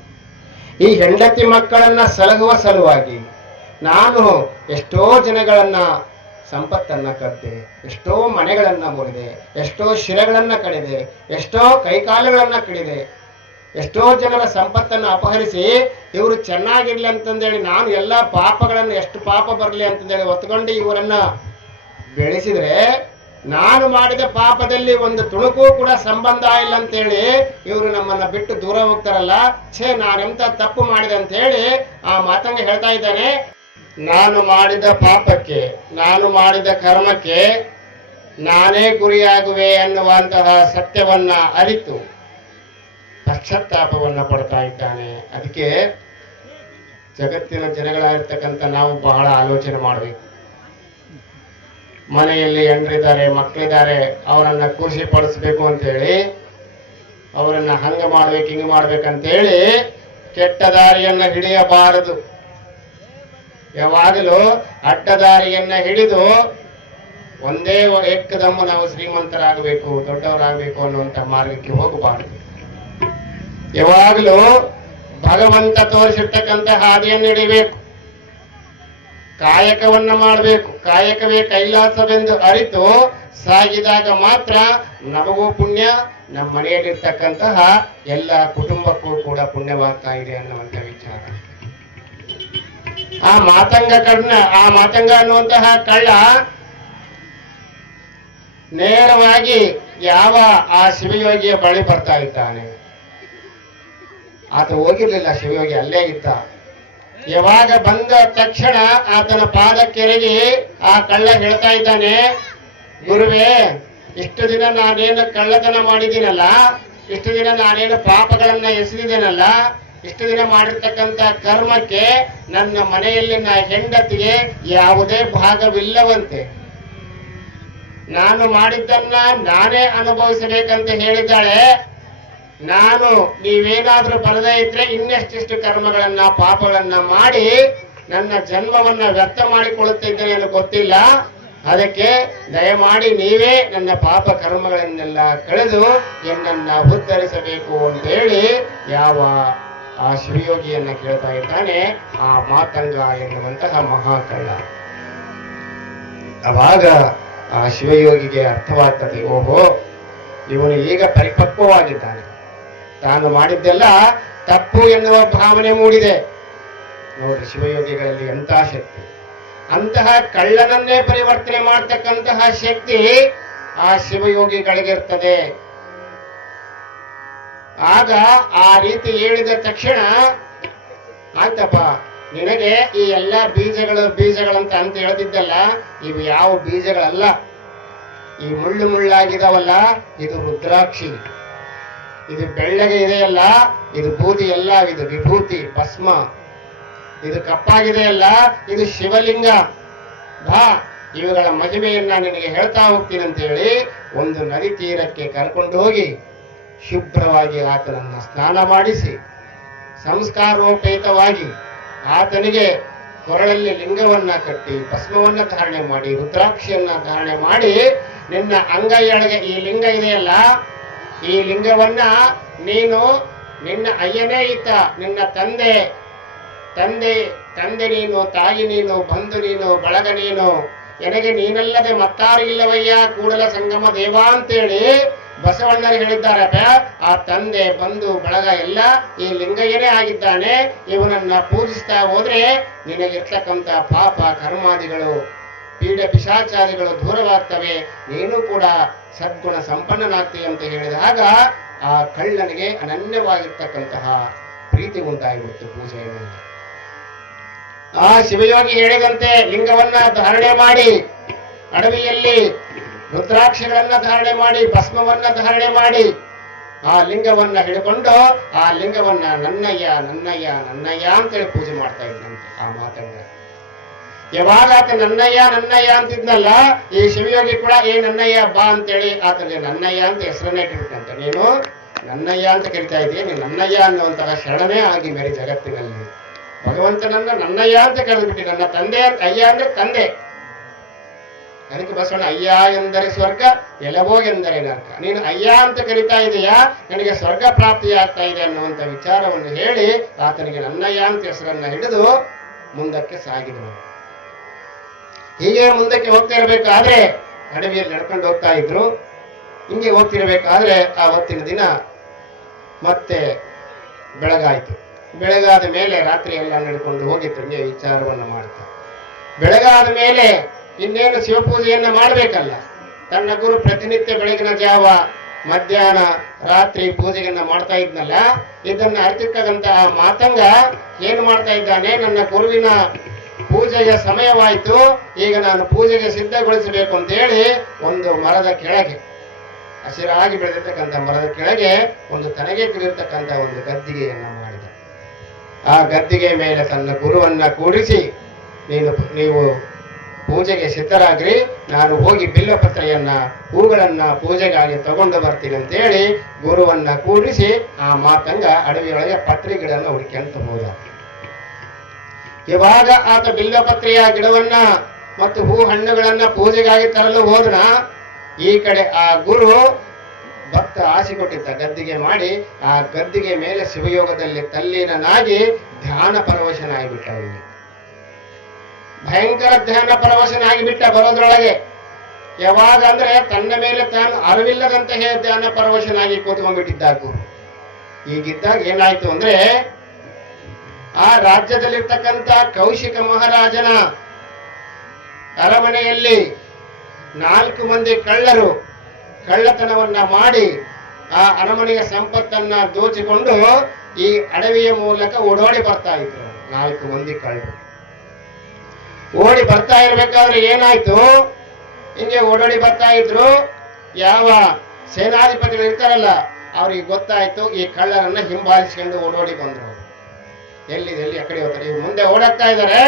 ಈ ಹೆಂಡತಿ ಮಕ್ಕಳನ್ನ ಸಲಹುವ ಸಲುವಾಗಿ ನಾನು ಎಷ್ಟೋ ಜನಗಳನ್ನ ಸಂಪತ್ತನ್ನ ಕದ್ದೆ ಎಷ್ಟೋ ಮನೆಗಳನ್ನು ಮುರಿದೆ, ಎಷ್ಟೋ ಶಿರಗಳನ್ನ ಕಡಿದೆ, ಎಷ್ಟೋ ಕೈಕಾಲುಗಳನ್ನ ಕಡಿದೆ, ಎಷ್ಟೋ ಜನರ ಸಂಪತ್ತನ್ನು ಅಪಹರಿಸಿ ಇವರು ಚೆನ್ನಾಗಿರ್ಲಿ ಅಂತಂದೇಳಿ ನಾನು ಎಲ್ಲ ಪಾಪಗಳನ್ನು ಎಷ್ಟು ಪಾಪ ಬರಲಿ ಅಂತಂದೇಳಿ ಒತ್ಕೊಂಡು ಇವರನ್ನ ಬೆಳೆಸಿದ್ರೆ ನಾನು ಮಾಡಿದ ಪಾಪದಲ್ಲಿ ಒಂದು ತುಣುಕು ಕೂಡ ಸಂಬಂಧ ಇಲ್ಲ ಅಂತೇಳಿ ಇವರು ನಮ್ಮನ್ನ ಬಿಟ್ಟು ದೂರ ಹೋಗ್ತಾರಲ್ಲ, ಛೇ ನಾನೆಂತ ತಪ್ಪು ಮಾಡಿದೆ ಅಂತ ಹೇಳಿ ಆ ಮಾತಂಗ ಹೇಳ್ತಾ ಇದ್ದಾನೆ. ನಾನು ಮಾಡಿದ ಪಾಪಕ್ಕೆ, ನಾನು ಮಾಡಿದ ಕರ್ಮಕ್ಕೆ ನಾನೇ ಗುರಿಯಾಗುವೆ ಅನ್ನುವಂತಹ ಸತ್ಯವನ್ನ ಅರಿತು. ಪಶ್ಚಾತ್ತಾಪವನ್ನ ಪಡ್ತಾ ಇದ್ದಾನೆ. ಅದಕ್ಕೆ ಜಗತ್ತಿನ ಜನಗಳಾಗಿರ್ತಕ್ಕಂಥ ನಾವು ಬಹಳ ಆಲೋಚನೆ ಮಾಡಬೇಕು. ಮನೆಯಲ್ಲಿ ಹೆಂಡ್ರಿದ್ದಾರೆ, ಮಕ್ಕಳಿದ್ದಾರೆ, ಅವರನ್ನ ಖುಷಿ ಪಡಿಸ್ಬೇಕು ಅಂತೇಳಿ, ಅವರನ್ನ ಹಂಗ ಮಾಡ್ಬೇಕು, ಹಿಂಗ ಮಾಡ್ಬೇಕಂತೇಳಿ ಕೆಟ್ಟ ದಾರಿಯನ್ನ ಹಿಡಿಯಬಾರದು. ಯಾವಾಗಲೂ ಅಡ್ಡದಾರಿಯನ್ನ ಹಿಡಿದು ಒಂದೇ ಏಕದಮ್ಮ ನಾವು ಶ್ರೀಮಂತರಾಗಬೇಕು, ದೊಡ್ಡವರಾಗಬೇಕು ಅನ್ನುವಂತ ಮಾರ್ಗಕ್ಕೆ ಹೋಗಬಾರದು. ಯಾವಾಗಲೂ ಭಗವಂತ ತೋರಿಸಿರ್ತಕ್ಕಂಥ ಹಾದಿಯನ್ನು ಹಿಡಿಬೇಕು. ಕಾಯಕವನ್ನ ಮಾಡಬೇಕು. ಕಾಯಕವೇ ಕೈಲಾಸವೆಂದು ಅರಿತು ಸಾಗಿದಾಗ ಮಾತ್ರ ನಮಗೂ ಪುಣ್ಯ ನಮ್ಮ ಮನೆಯಲ್ಲಿರ್ತಕ್ಕಂತಹ ಎಲ್ಲ ಕುಟುಂಬಕ್ಕೂ ಕೂಡ ಪುಣ್ಯವಾಗ್ತಾ ಇದೆ ಅನ್ನುವಂಥ ವಿಚಾರ. ಆ ಮಾತಂಗ ಕಣ್ಣ, ಆ ಮಾತಂಗ ಅನ್ನುವಂತಹ ಕಳ್ಳ ನೇರವಾಗಿ ಯಾವ ಆ ಶಿವಯೋಗಿಯ ಬಳಿ ಬರ್ತಾ ಇದ್ದಾನೆ. ಆತ ಹೋಗಿರ್ಲಿಲ್ಲ, ಶಿವಯೋಗಿ ಅಲ್ಲೇ ಇದ್ದ. ಯಾವಾಗ ಬಂದ ತಕ್ಷಣ ಆತನ ಪಾದ ಕೆರಗಿ ಆ ಕಳ್ಳ ಹೇಳ್ತಾ ಇದ್ದಾನೆ, ಗುರುವೇ, ಇಷ್ಟು ದಿನ ನಾನೇನು ಕಳ್ಳತನ ಮಾಡಿದ್ದೀನಲ್ಲ, ಇಷ್ಟು ದಿನ ನಾನೇನು ಪಾಪಗಳನ್ನ ಎಸಗಿದ್ದೀನಲ್ಲ ಇಷ್ಟು ದಿನ ಮಾಡಿರ್ತಕ್ಕಂಥ ಕರ್ಮಕ್ಕೆ ನನ್ನ ಮನೆಯಲ್ಲಿನ ಹೆಂಡತಿಗೆ ಯಾವುದೇ ಭಾಗವಿಲ್ಲವಂತೆ. ನಾನು ಮಾಡಿದ್ದನ್ನ ನಾನೇ ಅನುಭವಿಸಬೇಕಂತ ಹೇಳಿದ್ದಾಳೆ. ನಾನು ನೀವೇನಾದ್ರೂ ಬರದೇ ಇದ್ರೆ ಇನ್ನೆಷ್ಟಿಷ್ಟು ಕರ್ಮಗಳನ್ನ, ಪಾಪಗಳನ್ನ ಮಾಡಿ ನನ್ನ ಜನ್ಮವನ್ನ ವ್ಯರ್ಥ ಮಾಡಿಕೊಳ್ಳುತ್ತಿದ್ದೇನೆ ಅನ್ನೋ ಗೊತ್ತಿಲ್ಲ. ಅದಕ್ಕೆ ದಯಮಾಡಿ ನೀವೇ ನನ್ನ ಪಾಪ ಕರ್ಮಗಳನ್ನೆಲ್ಲ ಕಳೆದು ಎನ್ನನ್ನ ಉದ್ಧರಿಸಬೇಕು ಅಂತ ಹೇಳಿ ಯಾವ ಆ ಶಿವಯೋಗಿಯನ್ನ ಕೇಳ್ತಾ ಇದ್ದಾನೆ, ಆ ಮಾತಂಗ ಎನ್ನುವಂತಹ ಮಹಾಕಳ್ಳ ಅವಾಗ ಆ ಶಿವಯೋಗಿಗೆ ಅರ್ಥವಾಗ್ತದೆ, ಓಹೋ, ಇವನು ಈಗ ಪರಿಪಕ್ವವಾಗಿದ್ದಾನೆ. ತಾನು ಮಾಡಿದ್ದೆಲ್ಲ ತಪ್ಪು ಎನ್ನುವ ಭಾವನೆ ಮೂಡಿದೆ. ನೋಡಿ ಶಿವಯೋಗಿಗಳಲ್ಲಿ ಎಂತಹ ಶಕ್ತಿ. ಅಂತಹ ಕಳ್ಳನನ್ನೇ ಪರಿವರ್ತನೆ ಮಾಡ್ತಕ್ಕಂತಹ ಶಕ್ತಿ ಆ ಶಿವಯೋಗಿಗಳಿಗಿರ್ತದೆ. ಆಗ ಆ ರೀತಿ ಹೇಳಿದ ತಕ್ಷಣ, ಆಯ್ತಪ್ಪ, ನಿನಗೆ ಈ ಎಲ್ಲ ಬೀಜಗಳು ಬೀಜಗಳಂತ ಅಂತ ಹೇಳ್ತಿದ್ದಲ್ಲ, ಇವು ಯಾವ ಬೀಜಗಳಲ್ಲ? ಈ ಮುಳ್ಳು ಮುಳ್ಳಾಗಿದಾವಲ್ಲ, ಇದು ರುದ್ರಾಕ್ಷಿ. ಇದು ಬೆಳ್ಳಗೆ ಇದೆಯಲ್ಲ, ಇದು ಬೂದಿ ಎಲ್ಲ ಇದು ವಿಭೂತಿ, ಭಸ್ಮ. ಇದು ಕಪ್ಪಾಗಿದೆಯಲ್ಲ, ಇದು ಶಿವಲಿಂಗ. ಬಾ, ಇವುಗಳ ಮಹಿಮೆಯನ್ನ ನಿನಗೆ ಹೇಳ್ತಾ ಹೋಗ್ತೀನಿ ಅಂತ ಹೇಳಿ ಒಂದು ನದಿ ತೀರಕ್ಕೆ ಕರ್ಕೊಂಡು ಹೋಗಿ ಶುಭ್ರವಾಗಿ ಆತನನ್ನ ಸ್ನಾನ ಮಾಡಿಸಿ, ಸಂಸ್ಕಾರೋಪೇತವಾಗಿ ಆತನಿಗೆ ಕೊರಳಲ್ಲಿ ಲಿಂಗವನ್ನ ಕಟ್ಟಿ, ಭಸ್ಮವನ್ನ ಧಾರಣೆ ಮಾಡಿ, ರುದ್ರಾಕ್ಷಿಯನ್ನ ಧಾರಣೆ ಮಾಡಿ, ನಿನ್ನ ಅಂಗೈಯೊಳಗೆ ಈ ಲಿಂಗ ಇದೆಯಲ್ಲ, ಈ ಲಿಂಗವನ್ನ ನೀನು ನಿನ್ನ ಅಯ್ಯನೇ ಇತ್ತ ನಿನ್ನ ತಂದೆ ತಂದೆ ತಂದೆ ನೀನು, ತಾಯಿ ನೀನು, ಬಂಧು ನೀನು, ಬಳಗ ನೀನು, ಎನಗೆ ನೀನಲ್ಲದೆ ಮತ್ತಾರು ಇಲ್ಲವಯ್ಯ, ಕೂಡಲ ಸಂಗಮ ದೇವ ಅಂತೇಳಿ ಬಸವಣ್ಣರು ಹೇಳಿದ್ದಾರಪ್ಪ ಆ ತಂದೆ ಬಂಧು ಬಳಗ ಎಲ್ಲ ಈ ಲಿಂಗಯ್ಯನೇ ಆಗಿದ್ದಾನೆ, ಇವನನ್ನ ಪೂಜಿಸ್ತಾ ಹೋದ್ರೆ ನಿನಗಿರ್ತಕ್ಕಂಥ ಪಾಪ ಕರ್ಮಾದಿಗಳು, ಪೀಡ ಪಿಶಾಚಾರಿಗಳು ದೂರವಾಗ್ತವೆ, ನೀನು ಕೂಡ ಸದ್ಗುಣ ಸಂಪನ್ನನಾಗ್ತೀಯ ಅಂತ ಹೇಳಿದಾಗ ಆ ಕಳ್ಳನಿಗೆ ಅನನ್ಯವಾಗಿರ್ತಕ್ಕಂತಹ ಪ್ರೀತಿ ಉಂಟಾಗಿಬಿಡ್ತು ಪೂಜೆಯನ್ನು ಆ ಶಿವಯೋಗಿ ಹೇಳಿದಂತೆ ಲಿಂಗವನ್ನ ಧಾರಣೆ ಮಾಡಿ, ಅಡವಿಯಲ್ಲಿ ರುದ್ರಾಕ್ಷಿಗಳನ್ನ ಧಾರಣೆ ಮಾಡಿ, ಭಸ್ಮವನ್ನ ಧಾರಣೆ ಮಾಡಿ, ಆ ಲಿಂಗವನ್ನ ಹಿಡ್ಕೊಂಡು, ಆ ಲಿಂಗವನ್ನ ನನ್ನಯ್ಯ ನನ್ನಯ್ಯ ನನ್ನಯ್ಯ ಅಂತೇಳಿ ಪೂಜೆ ಮಾಡ್ತಾ ಇದ್ದಂತೆ ಆ ಮಾತನ್ನ. ಯಾವಾಗ ಆತ ನನ್ನಯ್ಯ ನನ್ನಯ್ಯ ಅಂತಿದ್ನಲ್ಲ, ಈ ಶಿವಯೋಗಿ ಕೂಡ, ಏ ನನ್ನಯ್ಯ, ಬಾ ಅಂತೇಳಿ ಆತನಿಗೆ, ನನ್ನಯ್ಯ ಅಂತ ಹೆಸರನ್ನೇ ಇಟ್ಟಿರ್ತಂತೆ ನೀನು ನನ್ನಯ್ಯ ಅಂತ ಕರಿತಾ ಇದೀಯ ನೀನು ನನ್ನಯ್ಯ ಅನ್ನುವಂತಹ ಶರಣನೇ ಆಗಿ ಮೇರೆ ಜಗತ್ತಿನಲ್ಲಿ. ಭಗವಂತನನ್ನ ನನ್ನಯ್ಯ ಅಂತ ಕೇಳಿದ್ಬಿಟ್ಟಿ ನನ್ನ ತಂದೆ, ಅಯ್ಯ ಅಂದ್ರೆ ತಂದೆ. ಅದಕ್ಕೆ ಬಸವಣ್ಣ ಅಯ್ಯ ಎಂದರೆ ಸ್ವರ್ಗ, ಎಲವೋ ಎಂದರೆ ನರ್ಕ. ನೀನು ಅಯ್ಯ ಅಂತ ಕರಿತಾ ಇದೆಯಾ? ನನಗೆ ಸ್ವರ್ಗ ಪ್ರಾಪ್ತಿ ಆಗ್ತಾ ಇದೆ ಅನ್ನುವಂಥ ವಿಚಾರವನ್ನು ಹೇಳಿ ಆತನಿಗೆ ನನ್ನಯ್ಯ ಅಂತ ಹೆಸರನ್ನ ಹಿಡಿದು ಮುಂದಕ್ಕೆ ಸಾಗಿದನು. ಹೀಗೆ ಮುಂದಕ್ಕೆ ಹೋಗ್ತಾ ಇರಬೇಕಾದ್ರೆ ಅಡವಿಯಲ್ಲಿ ನಡ್ಕೊಂಡು ಹೋಗ್ತಾ ಇದ್ರು. ಹಿಂಗೆ ಹೋಗ್ತಿರ್ಬೇಕಾದ್ರೆ ಆ ಹೊತ್ತಿನ ದಿನ ಮತ್ತೆ ಬೆಳಗಾಯ್ತು. ಬೆಳಗಾದ ಮೇಲೆ ರಾತ್ರಿ ಎಲ್ಲ ನಡ್ಕೊಂಡು ಹೋಗಿ ತಂಗೆ ವಿಚಾರವನ್ನು ಮಾಡ್ತಾ. ಬೆಳಗಾದ ಮೇಲೆ ಇನ್ನೇನು ಶಿವಪೂಜೆಯನ್ನ ಮಾಡಬೇಕಲ್ಲ. ತನ್ನ ಗುರು ಪ್ರತಿನಿತ್ಯ ಬೆಳಗಿನ ಜಾವ, ಮಧ್ಯಾಹ್ನ, ರಾತ್ರಿ ಪೂಜೆಯನ್ನ ಮಾಡ್ತಾ ಇದ್ನಲ್ಲ. ಇದನ್ನ ಅರ್ಥಕ್ಕಂತ ಆ ಮಾತಂಗ ಏನು ಮಾಡ್ತಾ ಇದ್ದಾನೆ? ನನ್ನ ಗುರುವಿನ ಪೂಜೆಯ ಸಮಯವಾಯಿತು. ಈಗ ನಾನು ಪೂಜೆಗೆ ಸಿದ್ಧಗೊಳಿಸಬೇಕು ಅಂತ ಹೇಳಿ ಒಂದು ಮರದ ಕೆಳಗೆ, ಹಸಿರಾಗಿ ಬೆಳೆದಿರ್ತಕ್ಕಂಥ ಮರದ ಕೆಳಗೆ ಒಂದು ತನಗೆ ತಿಳಿರ್ತಕ್ಕಂಥ ಒಂದು ಗದ್ದಿಗೆಯನ್ನ ಮಾಡಿದ. ಆ ಗದ್ದಿಗೆ ಮೇಲೆ ತನ್ನ ಗುರುವನ್ನ ಕೂಡಿಸಿ, ನೀನು ನೀವು ಪೂಜೆಗೆ ಸಿದ್ಧರಾಗ್ರಿ. ನಾನು ಹೋಗಿ ಬಿಲ್ಲಪತ್ರೆಯನ್ನ ಹೂಗಳನ್ನ ಪೂಜೆಗಾಗಿ ತಗೊಂಡು ಬರ್ತೀನಿ ಅಂತೇಳಿ ಗುರುವನ್ನ ಕೂಡಿಸಿ ಆ ಮಾತಂಗ ಅಡವಿಯೊಳಗೆ ಪತ್ರಿ ಗಿಡನ ಹುಡುಕ್ಯಂತ ಹೋದ. ಇವಾಗ ಆತ ಬಿಲ್ಲಪತ್ರೆಯ ಗಿಡವನ್ನ ಮತ್ತು ಹೂ ಹಣ್ಣುಗಳನ್ನ ಪೂಜೆಗಾಗಿ ತರಲು ಹೋದನ ಈ ಕಡೆ ಆ ಗುರು ಭಕ್ತ ಆಸೆ ಕೊಟ್ಟಿದ್ದ ಗದ್ದಿಗೆ ಮಾಡಿ, ಆ ಗದ್ದಿಗೆ ಮೇಲೆ ಶಿವಯೋಗದಲ್ಲಿ ತಲ್ಲೀನನಾಗಿ ಧ್ಯಾನ ಪರವಶನಾಗಿಬಿಟ್ಟ ಭಯಂಕರ ಧ್ಯಾನ ಪರವಶನಾಗಿ ಬಿಟ್ಟ ಬರೋದ್ರೊಳಗೆ ಯಾವಾಗ ಅಂದ್ರೆ ತನ್ನ ಮೇಲೆ ತಾನು ಅರಿವಿಲ್ಲದಂತಹ ಧ್ಯಾನ ಪರವಶನಾಗಿ ಕೂತ್ಕೊಂಡ್ಬಿಟ್ಟಿದ್ದ ಗುರು ಹೀಗಿದ್ದಾಗ ಏನಾಯ್ತು ಅಂದ್ರೆ ಆ ರಾಜ್ಯದಲ್ಲಿರ್ತಕ್ಕಂಥ ಕೌಶಿಕ ಮಹಾರಾಜನ ಅರಮನೆಯಲ್ಲಿ ನಾಲ್ಕು ಮಂದಿ ಕಳ್ಳರು ಕಳ್ಳತನವನ್ನ ಮಾಡಿ ಆ ಅರಮನೆಯ ಸಂಪತ್ತನ್ನ ದೋಚಿಕೊಂಡು ಈ ಅಡವಿಯ ಮೂಲಕ ಓಡೋಡಿ ಬರ್ತಾ ಇದ್ರು. ನಾಲ್ಕು ಮಂದಿ ಕಳ್ಳರು. ಓಡಿ ಬರ್ತಾ ಇರ್ಬೇಕಾದ್ರೆ ಏನಾಯ್ತು? ಹಿಂಗೆ ಓಡೋಡಿ ಬರ್ತಾ ಇದ್ರು. ಯಾವ ಸೇನಾಧಿಪತಿಗಳು ಇರ್ತಾರಲ್ಲ, ಅವ್ರಿಗೆ ಗೊತ್ತಾಯ್ತು ಈ ಕಳ್ಳರನ್ನ ಹಿಂಬಾಲಿಸ್ಕೊಂಡು ಓಡೋಡಿ ಬಂದ್ರು ಎಲ್ಲಿ ಎಲ್ಲಿ, ಆ ಕಡೆ ಹೋಗ್ತಾರೆ. ಮುಂದೆ ಓಡಾಡ್ತಾ ಇದ್ದಾರೆ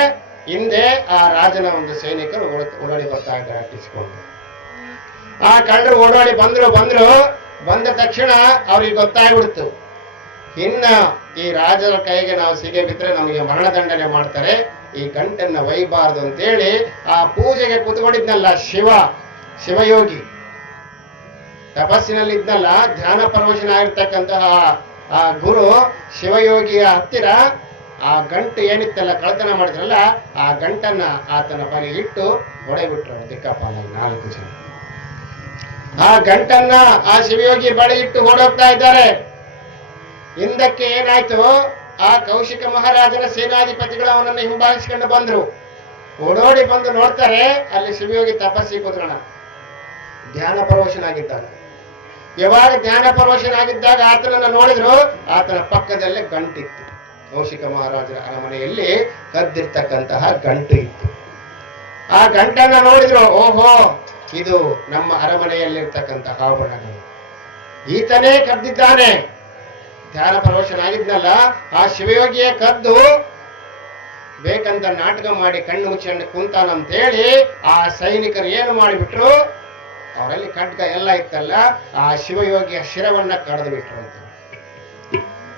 ಹಿಂದೆ ಆ ರಾಜನ ಒಂದು ಸೈನಿಕರು ಓಡ- ಓಡಾಡಿ ಬರ್ತಾ ಇದ್ದಾರೆ ಅಟ್ಟಿಸಿಕೊಂಡು ಆ ಕಳ್ಳರು ಓಡಾಡಿ ಬಂದ್ರು ಬಂದ್ರು. ಬಂದ ತಕ್ಷಣ ಅವ್ರಿಗೆ ಗೊತ್ತಾಗ್ಬಿಡ್ತು. ಇನ್ನ ಈ ರಾಜರ ಕೈಗೆ ನಾವು ಸಿಗೆ ಬಿದ್ರೆ ನಮಗೆ ಮರಣದಂಡನೆ ಮಾಡ್ತಾರೆ. ಈ ಗಂಟನ್ನ ಒಯ್ಬಾರ್ದು ಅಂತೇಳಿ ಆ ಪೂಜೆಗೆ ಕೂತ್ಕೊಂಡಿದ್ನಲ್ಲ ಶಿವ, ಶಿವಯೋಗಿ. ತಪಸ್ಸಿನಲ್ಲಿ ಇದ್ನಲ್ಲ ಧ್ಯಾನ ಪರವಶನಾಗಿರ್ತಕ್ಕಂತಹ ಆ ಗುರು ಶಿವಯೋಗಿಯ ಹತ್ತಿರ ಆ ಗಂಟು ಏನಿತ್ತಲ್ಲ ಕಳತನ ಮಾಡಿದ್ರಲ್ಲ, ಆ ಗಂಟನ್ನ ಆತನ ಬಲಿ ಇಟ್ಟು ಹೊಡೆಬಿಟ್ರು ದಿಕ್ಕಪ್ಪ ನಾಲ್ಕು ಜನ. ಆ ಗಂಟನ್ನ ಆ ಶಿವಯೋಗಿ ಬಳಿ ಇಟ್ಟು ಹೊಡೋಗ್ತಾ ಇದ್ದಾರೆ. ಹಿಂದಕ್ಕೆ ಏನಾಯ್ತು? ಆ ಕೌಶಿಕ ಮಹಾರಾಜನ ಸೇನಾಧಿಪತಿಗಳು ಅವನನ್ನು ಹಿಂಬಾಲಿಸಿಕೊಂಡು ಬಂದ್ರು. ಓಡೋಡಿ ಬಂದು ನೋಡ್ತಾರೆ, ಅಲ್ಲಿ ಶಿವಯೋಗಿ ತಪಸ್ಸಿ ಕೂತ್ಕೋಣ ಧ್ಯಾನ ಪರವಶನಾಗಿದ್ದಾನೆ ಯಾವಾಗ ಧ್ಯಾನ ಪರವಶನಾಗಿದ್ದಾಗ ಆತನನ್ನ ನೋಡಿದ್ರು, ಆತನ ಪಕ್ಕದಲ್ಲೇ ಗಂಟಿತ್ತು. ಕೌಶಿಕ ಮಹಾರಾಜರ ಅರಮನೆಯಲ್ಲಿ ಕದ್ದಿರ್ತಕ್ಕಂತಹ ಗಂಟು ಇತ್ತು ಆ ಗಂಟನ್ನ ನೋಡಿದ್ರು, ಓಹೋ, ಇದು ನಮ್ಮ ಅರಮನೆಯಲ್ಲಿರ್ತಕ್ಕಂತಹ ಆಭರಣಗಳು ಈತನೇ ಕದ್ದಿದ್ದಾನೆ. ಧ್ಯಾನ ಪರವಶನಾಗಿದ್ನಲ್ಲ ಆ ಶಿವಯೋಗಿಯ ಕದ್ದು ಬೇಕಂತ ನಾಟಕ ಮಾಡಿ ಕಣ್ಣು ಮುಚ್ಚಿಕೊಂಡು ಕುಂತಾನಂತೇಳಿ ಆ ಸೈನಿಕರು ಏನು ಮಾಡಿಬಿಟ್ರು? ಅವರಲ್ಲಿ ಖಡ್ಗ ಎಲ್ಲ ಇತ್ತಲ್ಲ, ಆ ಶಿವಯೋಗಿಯ ಶಿರವನ್ನ ಕಡಿದು ಬಿಟ್ರು ಅಂತ.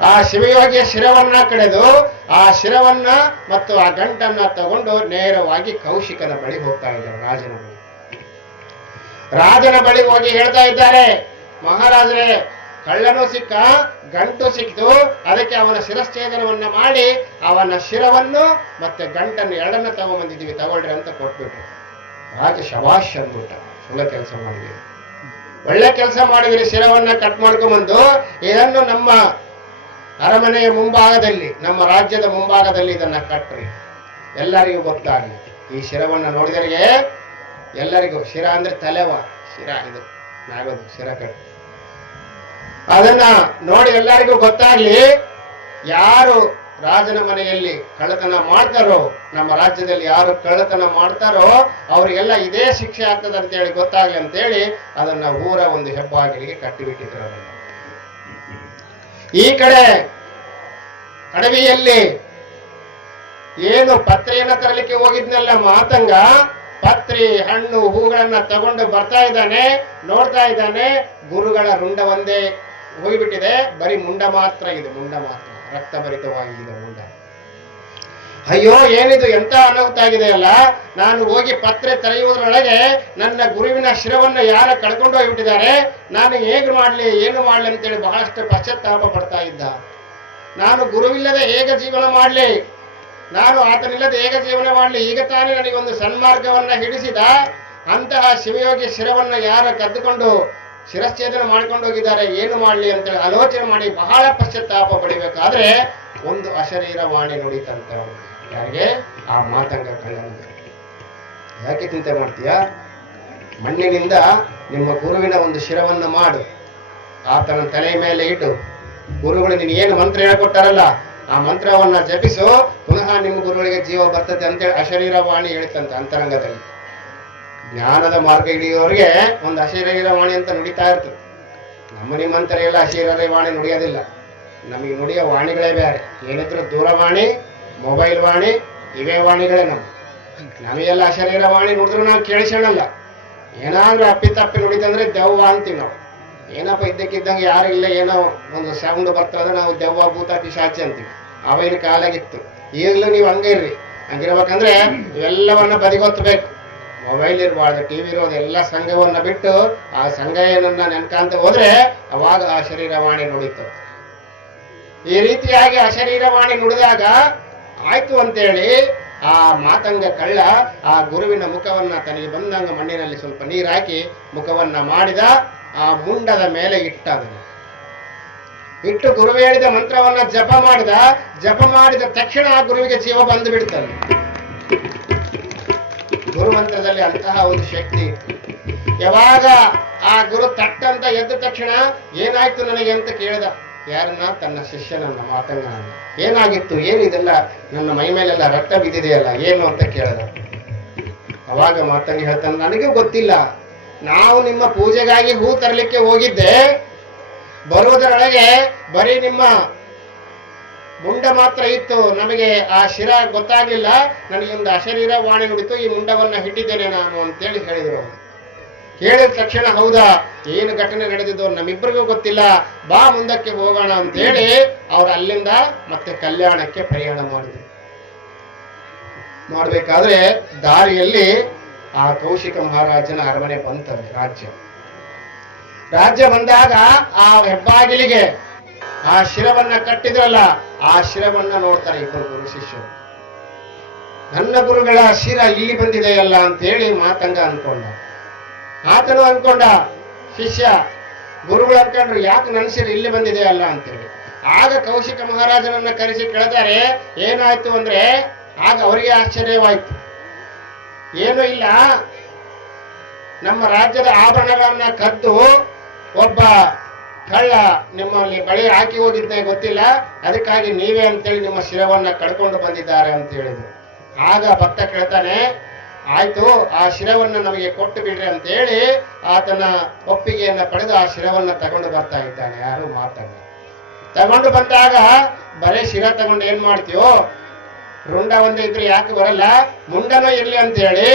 ಆ ಶಿವಯೋಗಿಯ ಶಿರವನ್ನ ಕಡೆದು ಆ ಶಿರವನ್ನ ಮತ್ತು ಆ ಗಂಟನ್ನ ತಗೊಂಡು ನೇರವಾಗಿ ಕೌಶಿಕನ ಬಳಿ ಹೋಗ್ತಾ ಇದ್ದಾರೆ ರಾಜನ ಬಳಿ. ರಾಜನ ಬಳಿ ಹೋಗಿ ಹೇಳ್ತಾ ಇದ್ದಾರೆ, ಮಹಾರಾಜರೇ ಕಳ್ಳನು ಸಿಕ್ಕ, ಗಂಟು ಸಿಕ್ತು ಅದಕ್ಕೆ ಅವನ ಶಿರಶ್ಛೇದನವನ್ನ ಮಾಡಿ, ಅವನ ಶಿರವನ್ನು ಮತ್ತೆ ಗಂಟನ್ನು ಎರಡನ್ನ ತಗೊಂಬಂದಿದ್ದೀವಿ, ತಗೊಳ್ರಿ ಅಂತ ಕೊಟ್ಬಿಟ್ರು. ರಾಜ ಶವಾಶ್ ಅಂದ್ಬಿಟ್ಟ. ಸುಳ್ಳ ಕೆಲಸ ಮಾಡಿದ್ವಿ. ಒಳ್ಳೆ ಕೆಲಸ ಮಾಡಿದ್ರಿ ಶಿರವನ್ನ ಕಟ್ ಮಾಡ್ಕೊಂಡ್ಬಂದು ಇದನ್ನು ನಮ್ಮ ಅರಮನೆಯ ಮುಂಭಾಗದಲ್ಲಿ, ನಮ್ಮ ರಾಜ್ಯದ ಮುಂಭಾಗದಲ್ಲಿ ಇದನ್ನ ಕಟ್ರಿ. ಎಲ್ಲರಿಗೂ ಗೊತ್ತಾಗಲಿ. ಈ ಶಿರವನ್ನ ನೋಡಿದರಿಗೆ ಎಲ್ಲರಿಗೂ, ಶಿರ ಅಂದ್ರೆ ತಲೆವ. ಶಿರ ಇದು ನಾಗದು, ಶಿರ ಕಟ್ಟು ಅದನ್ನ ನೋಡಿ ಎಲ್ಲರಿಗೂ ಗೊತ್ತಾಗ್ಲಿ, ಯಾರು ರಾಜನ ಮನೆಯಲ್ಲಿ ಕಳ್ಳತನ ಮಾಡ್ತಾರೋ, ನಮ್ಮ ರಾಜ್ಯದಲ್ಲಿ ಯಾರು ಕಳ್ಳತನ ಮಾಡ್ತಾರೋ, ಅವರಿಗೆಲ್ಲ ಇದೇ ಶಿಕ್ಷೆ ಆಗ್ತದೆ ಅಂತೇಳಿ ಗೊತ್ತಾಗ್ಲಿ ಅಂತೇಳಿ ಅದನ್ನ ಊರ ಒಂದು ಹೆಬ್ಬಾಗಿಲಿಗೆ ಕಟ್ಟಿಬಿಟ್ಟಿದ್ರು ಈ ಕಡೆ ಕಡವಿಯಲ್ಲಿ ಏನು ಪತ್ರೆಯನ್ನ ತರಲಿಕ್ಕೆ ಹೋಗಿದ್ನಲ್ಲ ಮಾತಂಗ, ಪತ್ರಿ, ಹಣ್ಣು, ಹೂಗಳನ್ನ ತಗೊಂಡು ಬರ್ತಾ ಇದ್ದಾನೆ, ನೋಡ್ತಾ ಇದ್ದಾನೆ, ಗುರುಗಳ ರುಂಡ ಒಂದೇ ಹೋಗಿಬಿಟ್ಟಿದೆ ಬರೀ ಮುಂಡ ಮಾತ್ರ ಇದೆ, ಮುಂಡ ಮಾತ್ರ. ರಕ್ತಭರಿತವಾಗಿದೆ ಮುಂಡ. ಅಯ್ಯೋ, ಏನಿದು, ಎಂತ ಅನಾಹುತ ಆಗಿದೆ ಅಲ್ಲ? ನಾನು ಹೋಗಿ ಪತ್ರೆ ತೆರೆಯುವುದರೊಳಗೆ ನನ್ನ ಗುರುವಿನ ಶಿರವನ್ನ ಯಾರ ಕಳ್ಕೊಂಡು ಹೋಗಿಬಿಟ್ಟಿದ್ದಾರೆ? ನಾನು ಹೇಗೆ ಮಾಡ್ಲಿ, ಏನು ಮಾಡ್ಲಿ ಅಂತೇಳಿ ಬಹಳಷ್ಟು ಪಶ್ಚಾತ್ತಾಪ ಪಡ್ತಾ ಇದ್ದ. ನಾನು ಗುರುವಿಲ್ಲದೆ ಹೇಗೆ ಜೀವನ ಮಾಡ್ಲಿ? ನಾನು ಆತನಿಲ್ಲದೆ ಹೇಗೆ ಜೀವನ ಮಾಡ್ಲಿ? ಈಗ ತಾನೇ ನನಗೆ ಒಂದು ಸನ್ಮಾರ್ಗವನ್ನ ಹಿಡಿಸಿದ ಅಂತಹ ಶಿವಯೋಗಿ ಶಿರವನ್ನ ಯಾರ ಕದ್ದುಕೊಂಡು ಶಿರಚ್ಛೇದನ ಮಾಡ್ಕೊಂಡು ಹೋಗಿದ್ದಾರೆ, ಏನು ಮಾಡಲಿ ಅಂತೇಳಿ ಆಲೋಚನೆ ಮಾಡಿ ಬಹಳ ಪಶ್ಚಾತ್ತಾಪ ಪಡಿಬೇಕಾದ್ರೆ ಒಂದು ಅಶರೀರ ವಾಣಿ ನುಡಿತಂತ ಯಾರಿಗೆ? ಆ ಮಾತಂಗ ಕಳ್ಳನಿಗೆ. ಯಾಕೆ ಚಿಂತೆ ಮಾಡ್ತೀಯಾ? ಮಣ್ಣಿನಿಂದ ನಿಮ್ಮ ಗುರುವಿನ ಒಂದು ಶಿರವನ್ನು ಮಾಡು. ಆತನ ತಲೆ ಮೇಲೆ ಇಟ್ಟು ಗುರುಗಳು ನೀನು ಏನು ಮಂತ್ರ ಹೇಳ್ಕೊಟ್ಟಾರಲ್ಲ, ಆ ಮಂತ್ರವನ್ನ ಜಪಿಸು, ಪುನಃ ನಿಮ್ಮ ಗುರುಗಳಿಗೆ ಜೀವ ಬರ್ತದೆ ಅಂತೇಳಿ ಅಶರೀರ ವಾಣಿ ಹೇಳ್ತಂತೆ ಅಂತರಂಗದಲ್ಲಿ. ಜ್ಞಾನದ ಮಾರ್ಗ ಹಿಡಿಯೋರಿಗೆ ಒಂದು ಅಶೀರಹಿರ ವಾಣಿ ಅಂತ ನುಡಿತಾ ಇರ್ತದೆ ನಮ್ಮ ನಿಮ್ಮಂತರ ಎಲ್ಲ ಅಶರೀರ ವಾಣಿ ನುಡಿಯೋದಿಲ್ಲ. ನಮಗೆ ನುಡಿಯೋ ವಾಣಿಗಳೇ ಬೇರೆ. ಏನಿದ್ರು ದೂರವಾಣಿ ಮೊಬೈಲ್ ವಾಣಿ, ಇವೇ ವಾಣಿಗಳೇ ನಮ್ಮ. ನಮಗೆಲ್ಲ ಅಶರೀರ ವಾಣಿ ನುಡಿದ್ರು ನಾವು ಕೇಳಿಸೋಣಲ್ಲ. ಏನಾದ್ರೂ ಅಪ್ಪಿ ತಪ್ಪಿ ನುಡಿತಂದ್ರೆ ದೆವ್ವ ಅಂತೀವಿ ನಾವು. ಏನಪ್ಪ ಇದ್ದಕ್ಕಿದ್ದಂಗೆ ಇಲ್ಲ, ಏನೋ ಒಂದು ಸೌಂಡ್ ಬರ್ತದೆ, ನಾವು ದೆವ್ವ ಭೂತ ಪಿಶಾಚಿ ಅಂತೀವಿ. ಅವಾಗಿನ ಕಾಲಾಗಿತ್ತು. ಈಗಲೂ ನೀವು ಹಂಗೆ ಇರ್ರಿ. ಹಂಗಿರ್ಬೇಕಂದ್ರೆ ಇವೆಲ್ಲವನ್ನ ಬದಿಗೊತ್ತಬೇಕು ಮೊಬೈಲ್ ಇರಬಾರ್ದು ಟಿವಿ ಇರೋದು ಎಲ್ಲ ಸಂಘವನ್ನ ಬಿಟ್ಟು ಆ ಸಂಘ ಏನನ್ನ ನೆನ್ಕಾಂತ ಹೋದ್ರೆ ಅವಾಗ ಆ ಶರೀರವಾಣಿ ನುಡಿತು. ಈ ರೀತಿಯಾಗಿ ಆ ಶರೀರವಾಣಿ ನುಡಿದಾಗ ಆಯ್ತು ಅಂತೇಳಿ ಆ ಮಾತಂಗ ಕಳ್ಳ ಆ ಗುರುವಿನ ಮುಖವನ್ನ ತನಗೆ ಬಂದಂಗ ಮಣ್ಣಿನಲ್ಲಿ ಸ್ವಲ್ಪ ನೀರು ಹಾಕಿ ಮುಖವನ್ನ ಮಾಡಿದ ಆ ಮುಂಡದ ಮೇಲೆ ಇಟ್ಟ ಅದನ್ನು ಇಟ್ಟು ಗುರು ಹೇಳಿದ ಮಂತ್ರವನ್ನ ಜಪ ಮಾಡಿದ ಜಪ ಮಾಡಿದ ತಕ್ಷಣ ಆ ಗುರುವಿಗೆ ಜೀವ ಬಂದು ಬಿಡ್ತದೆ. ಗುರು ಮಂತ್ರದಲ್ಲಿ ಅಂತಹ ಒಂದು ಶಕ್ತಿ. ಯಾವಾಗ ಆ ಗುರು ತಟ್ಟಂತ ಎದ್ದ ತಕ್ಷಣ ಏನಾಯ್ತು ನನಗೆ ಅಂತ ಕೇಳಿದ, ಯಾರನ್ನ? ತನ್ನ ಶಿಷ್ಯನನ್ನ ಮಾತಂಗನನ್ನ ಏನಾಗಿತ್ತು? ಏನಿದೆಲ್ಲ ನನ್ನ ಮೈ ಮೇಲೆಲ್ಲ ರಕ್ತ ಬಿದ್ದಿದೆಯಲ್ಲ, ಏನು? ಅಂತ ಕೇಳಿದ. ಅವಾಗ ಮಾತಂಗ ಹೇಳ್ತಾನೆ, ನನಗೂ ಗೊತ್ತಿಲ್ಲ. ನಾವು ನಿಮ್ಮ ಪೂಜೆಗಾಗಿ ಹೂ ತರಲಿಕ್ಕೆ ಹೋಗಿದ್ದೆ. ಬರುವುದರೊಳಗೆ ಬರೀ ನಿಮ್ಮ ಮುಂಡ ಮಾತ್ರ ಇತ್ತು. ನಮಗೆ ಆ ಶಿರ ಗೊತ್ತಾಗ್ಲಿಲ್ಲ. ಒಂದು ಅಶರೀರ ವಾಣಿ ನುಡಿತು ಈ ಮುಂಡವನ್ನ ಹಿಟ್ಟಿದ್ದೇನೆ ನಾನು ಅಂತೇಳಿ ಹೇಳಿದ್ರು. ಕೇಳಿದ ತಕ್ಷಣ ಹೌದಾ, ಏನು ಘಟನೆ ನಡೆದಿದ್ದು ನಮ್ಮಿಬ್ಬರಿಗೂ ಗೊತ್ತಿಲ್ಲ. ಬಾ ಮುಂದಕ್ಕೆ ಹೋಗೋಣ ಅಂತೇಳಿ ಅವ್ರು ಅಲ್ಲಿಂದ ಮತ್ತೆ ಕಲ್ಯಾಣಕ್ಕೆ ಪ್ರಯಾಣ ಮಾಡಿದ್ರು. ಮಾಡಬೇಕಾದ್ರೆ ದಾರಿಯಲ್ಲಿ ಆ ಕೌಶಿಕ ಮಹಾರಾಜನ ಅರಮನೆ ಬಂತದೆ ರಾಜ್ಯ. ರಾಜ್ಯ ಬಂದಾಗ ಆ ಹೆಬ್ಬಾಗಿಲಿಗೆ ಆ ಶಿರವನ್ನ ಕಟ್ಟಿದ್ರಲ್ಲ, ಆ ಶಿರವನ್ನ ನೋಡ್ತಾರೆ ಇಬ್ಬರು ಗುರು ಶಿಷ್ಯರು. ನನ್ನ ಗುರುಗಳ ಶಿರ ಇಲ್ಲಿ ಬಂದಿದೆಯಲ್ಲ ಅಂತ ಹೇಳಿ ಮಾತಂಗ ಅನ್ಕೊಂಡ. ಆತನು ಅನ್ಕೊಂಡ, ಶಿಷ್ಯ, ಗುರುಗಳು ಅನ್ಕೊಂಡ್ರು ಯಾಕೆ ನನ್ನ ಶಿರ ಇಲ್ಲಿ ಬಂದಿದೆಯಲ್ಲ ಅಂತೇಳಿ. ಆಗ ಕೌಶಿಕ ಮಹಾರಾಜನನ್ನ ಕರೆಸಿ ಕೇಳ್ತಾರೆ ಏನಾಯ್ತು ಅಂದ್ರೆ, ಆಗ ಅವರಿಗೆ ಆಶ್ಚರ್ಯವಾಯ್ತು. ಏನು ಇಲ್ಲ, ನಮ್ಮ ರಾಜ್ಯದ ಆಭರಣಗಳನ್ನ ಕದ್ದು ಒಬ್ಬ ಕಳ್ಳ ನಿಮ್ಮಲ್ಲಿ ಬಳಿ ಹಾಕಿ ಹೋಗಿದ್ದೆ ಗೊತ್ತಿಲ್ಲ? ಅದಕ್ಕಾಗಿ ನೀವೇ ಅಂತೇಳಿ ನಿಮ್ಮ ಶಿರವನ್ನ ಕಳ್ಕೊಂಡು ಬಂದಿದ್ದಾರೆ ಅಂತ ಹೇಳಿದ್ರು. ಆಗ ಭಕ್ತ ಕೇಳ್ತಾನೆ, ಆಯ್ತು, ಆ ಶಿರವನ್ನ ನಮಗೆ ಕೊಟ್ಟು ಬಿಡ್ರಿ ಅಂತ ಹೇಳಿ ಆತನ ಒಪ್ಪಿಗೆಯನ್ನ ಪಡೆದು ಆ ಶಿರವನ್ನ ತಗೊಂಡು ಬರ್ತಾ ಇದ್ದಾನೆ. ಯಾರು ಮಾತಾಡ ತಗೊಂಡು ಬಂದಾಗ ಬರೇ ಶಿರ ತಗೊಂಡು ಏನ್ ಮಾಡ್ತೀವೋ ರುಂಡ ಒಂದೇ ಇದ್ರೆ ಯಾಕೆ ಬರಲ್ಲ? ಮುಂಡನೂ ಇರ್ಲಿ ಅಂತ ಹೇಳಿ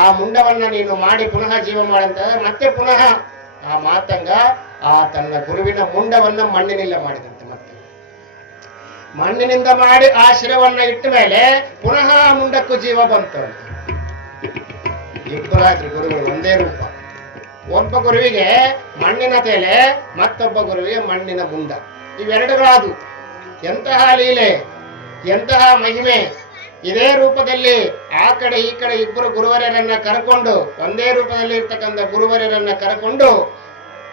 ಆ ಮುಂಡವನ್ನ ನೀನು ಮಾಡಿ ಪುನಃ ಜೀವ ಮಾಡಂತ ಮತ್ತೆ ಪುನಃ ಆ ಮಾತಂಗ ಆ ತನ್ನ ಗುರುವಿನ ಮುಂಡವನ್ನ ಮಣ್ಣಿನಿಂದ ಮಾಡಿದಂತೆ ಮತ್ತೆ. ಮಣ್ಣಿನಿಂದ ಮಾಡಿ ಆ ಶಿರವನ್ನ ಇಟ್ಟ ಮೇಲೆ ಪುನಃ ಮುಂಡಕ್ಕೂ ಜೀವ ಬಂತು ಅಂತ. ಇಬ್ಬರಾದ್ರು ಗುರುಗಳು ಒಂದೇ ರೂಪ. ಒಬ್ಬ ಗುರುವಿಗೆ ಮಣ್ಣಿನ ತೇಲೆ, ಮತ್ತೊಬ್ಬ ಗುರುವಿಗೆ ಮಣ್ಣಿನ ಮುಂಡ. ಇವೆರಡುಗಳಾದು ಎಂತಹ ಲೀಲೆ, ಎಂತಹ ಮಹಿಮೆ. ಇದೇ ರೂಪದಲ್ಲಿ ಆ ಕಡೆ ಈ ಕಡೆ ಇಬ್ಬರು ಗುರುವರ್ಯರನ್ನ ಕರ್ಕೊಂಡು, ಒಂದೇ ರೂಪದಲ್ಲಿ ಇರ್ತಕ್ಕಂಥ ಗುರುವರ್ಯರನ್ನ ಕರ್ಕೊಂಡು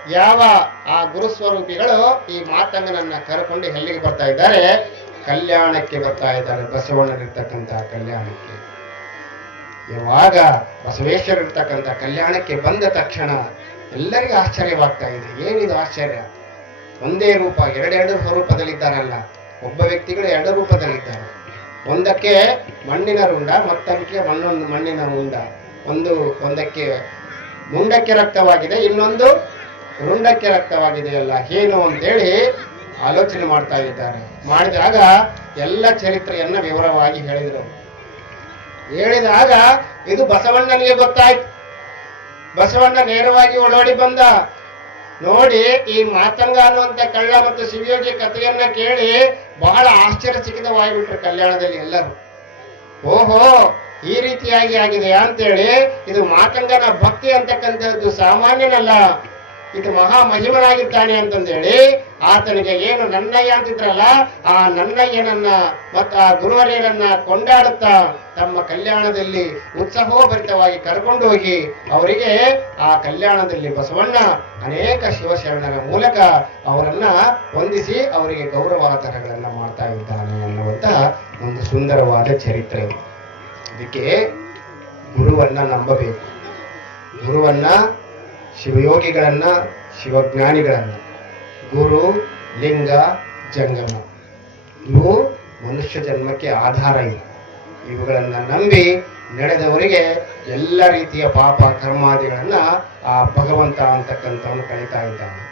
ಯಾವ ಆ ಗುರುಸ್ವರೂಪಿಗಳು ಈ ಮಾತಂಗನನ್ನ ಕರ್ಕೊಂಡು ಎಲ್ಲಿಗೆ ಬರ್ತಾ ಇದ್ದಾರೆ? ಕಲ್ಯಾಣಕ್ಕೆ ಬರ್ತಾ ಇದ್ದಾರೆ. ಬಸವಣ್ಣನಿರ್ತಕ್ಕಂಥ ಕಲ್ಯಾಣಕ್ಕೆ. ಯಾವಾಗ ಬಸವೇಶ್ವರ ಇರ್ತಕ್ಕಂಥ ಕಲ್ಯಾಣಕ್ಕೆ ಬಂದ ತಕ್ಷಣ ಎಲ್ಲರಿಗೂ ಆಶ್ಚರ್ಯವಾಗ್ತಾ ಇದೆ. ಏನಿದು ಆಶ್ಚರ್ಯ? ಒಂದೇ ರೂಪ, ಎರಡೆರಡು ಸ್ವರೂಪದಲ್ಲಿದ್ದಾರಲ್ಲ. ಒಬ್ಬ ವ್ಯಕ್ತಿಗಳು ಎರಡು ರೂಪದಲ್ಲಿದ್ದಾರೆ. ಒಂದಕ್ಕೆ ಮಣ್ಣಿನ ರುಂಡ, ಮತ್ತೊಂದಕ್ಕೆ ಮಣ್ಣೊಂದು ಮಣ್ಣಿನ ಉಂಡ. ಒಂದು, ಒಂದಕ್ಕೆ ಮುಂಡಕ್ಕೆ ರಕ್ತವಾಗಿದೆ, ಇನ್ನೊಂದು ರುಂಡಕ್ಕೆ ರಕ್ತವಾಗಿದೆಯಲ್ಲ ಏನು ಅಂತೇಳಿ ಆಲೋಚನೆ ಮಾಡ್ತಾ ಇದ್ದಾರೆ. ಮಾಡಿದಾಗ ಎಲ್ಲ ಚರಿತ್ರೆಯನ್ನ ವಿವರವಾಗಿ ಹೇಳಿದರು. ಹೇಳಿದಾಗ ಇದು ಬಸವಣ್ಣನಿಗೆ ಗೊತ್ತಾಯ್ತು. ಬಸವಣ್ಣ ನೇರವಾಗಿ ಒಳೋಡಿ ಬಂದ. ನೋಡಿ ಈ ಮಾತಂಗ ಅನ್ನುವಂತ ಕಳ್ಳ ಮತ್ತು ಶಿವಯೋಗಿ ಕಥೆಯನ್ನ ಕೇಳಿ ಬಹಳ ಆಶ್ಚರ್ಯಚಕಿತವಾಗಿಬಿಟ್ರು ಕಲ್ಯಾಣದಲ್ಲಿ ಎಲ್ಲರೂ. ಓಹೋ, ಈ ರೀತಿಯಾಗಿ ಆಗಿದೆ ಅಂತೇಳಿ ಇದು ಮಾತಂಗನ ಭಕ್ತಿ ಅಂತಕ್ಕಂಥದ್ದು ಸಾಮಾನ್ಯನಲ್ಲ. ಇದು ಮಹಾ ಮಹಿಮನಾಗಿದ್ದಾನೆ ಅಂತಂದೇಳಿ ಆತನಿಗೆ ಏನು ನನ್ನಯ್ಯ ಅಂತಿದ್ರಲ್ಲ, ಆ ನನ್ನಯ್ಯನನ್ನ ಮತ್ತ ಆ ಗುರುವರ್ಯನನ್ನ ಕೊಂಡಾಡುತ್ತಾ ತಮ್ಮ ಕಲ್ಯಾಣದಲ್ಲಿ ಉತ್ಸವೋಭರಿತವಾಗಿ ಕರ್ಕೊಂಡು ಹೋಗಿ ಅವರಿಗೆ ಆ ಕಲ್ಯಾಣದಲ್ಲಿ ಬಸವಣ್ಣ ಅನೇಕ ಶಿವಶರಣರ ಮೂಲಕ ಅವರನ್ನ ವಂದಿಸಿ ಅವರಿಗೆ ಗೌರವತರಗಳನ್ನು ಮಾಡ್ತಾ ಇದ್ದಾನೆ ಅನ್ನುವಂತ ಒಂದು ಸುಂದರವಾದ ಚರಿತ್ರೆ ಇದು. ಇದಕ್ಕೆ ಗುರುವನ್ನ ನಂಬಬೇಕು ಗುರುವನ್ನ ಶಿವಯೋಗಿಗಳನ್ನ, ಶಿವಜ್ಞಾನಿಗಳನ್ನ. ಗುರು, ಲಿಂಗ, ಜಂಗಮ. ಇವು ಮನುಷ್ಯ ಜನ್ಮಕ್ಕೆ ಆಧಾರ ಇದೆ ಇವುಗಳನ್ನ ನಂಬಿ ನಡೆದವರಿಗೆ ಎಲ್ಲ ರೀತಿಯ ಪಾಪ, ಕರ್ಮಾದಿಗಳನ್ನ ಆ ಭಗವಂತ ಅಂತಕ್ಕಂಥವನು ಕಳೀತಾ ಇದ್ದಾನೆ.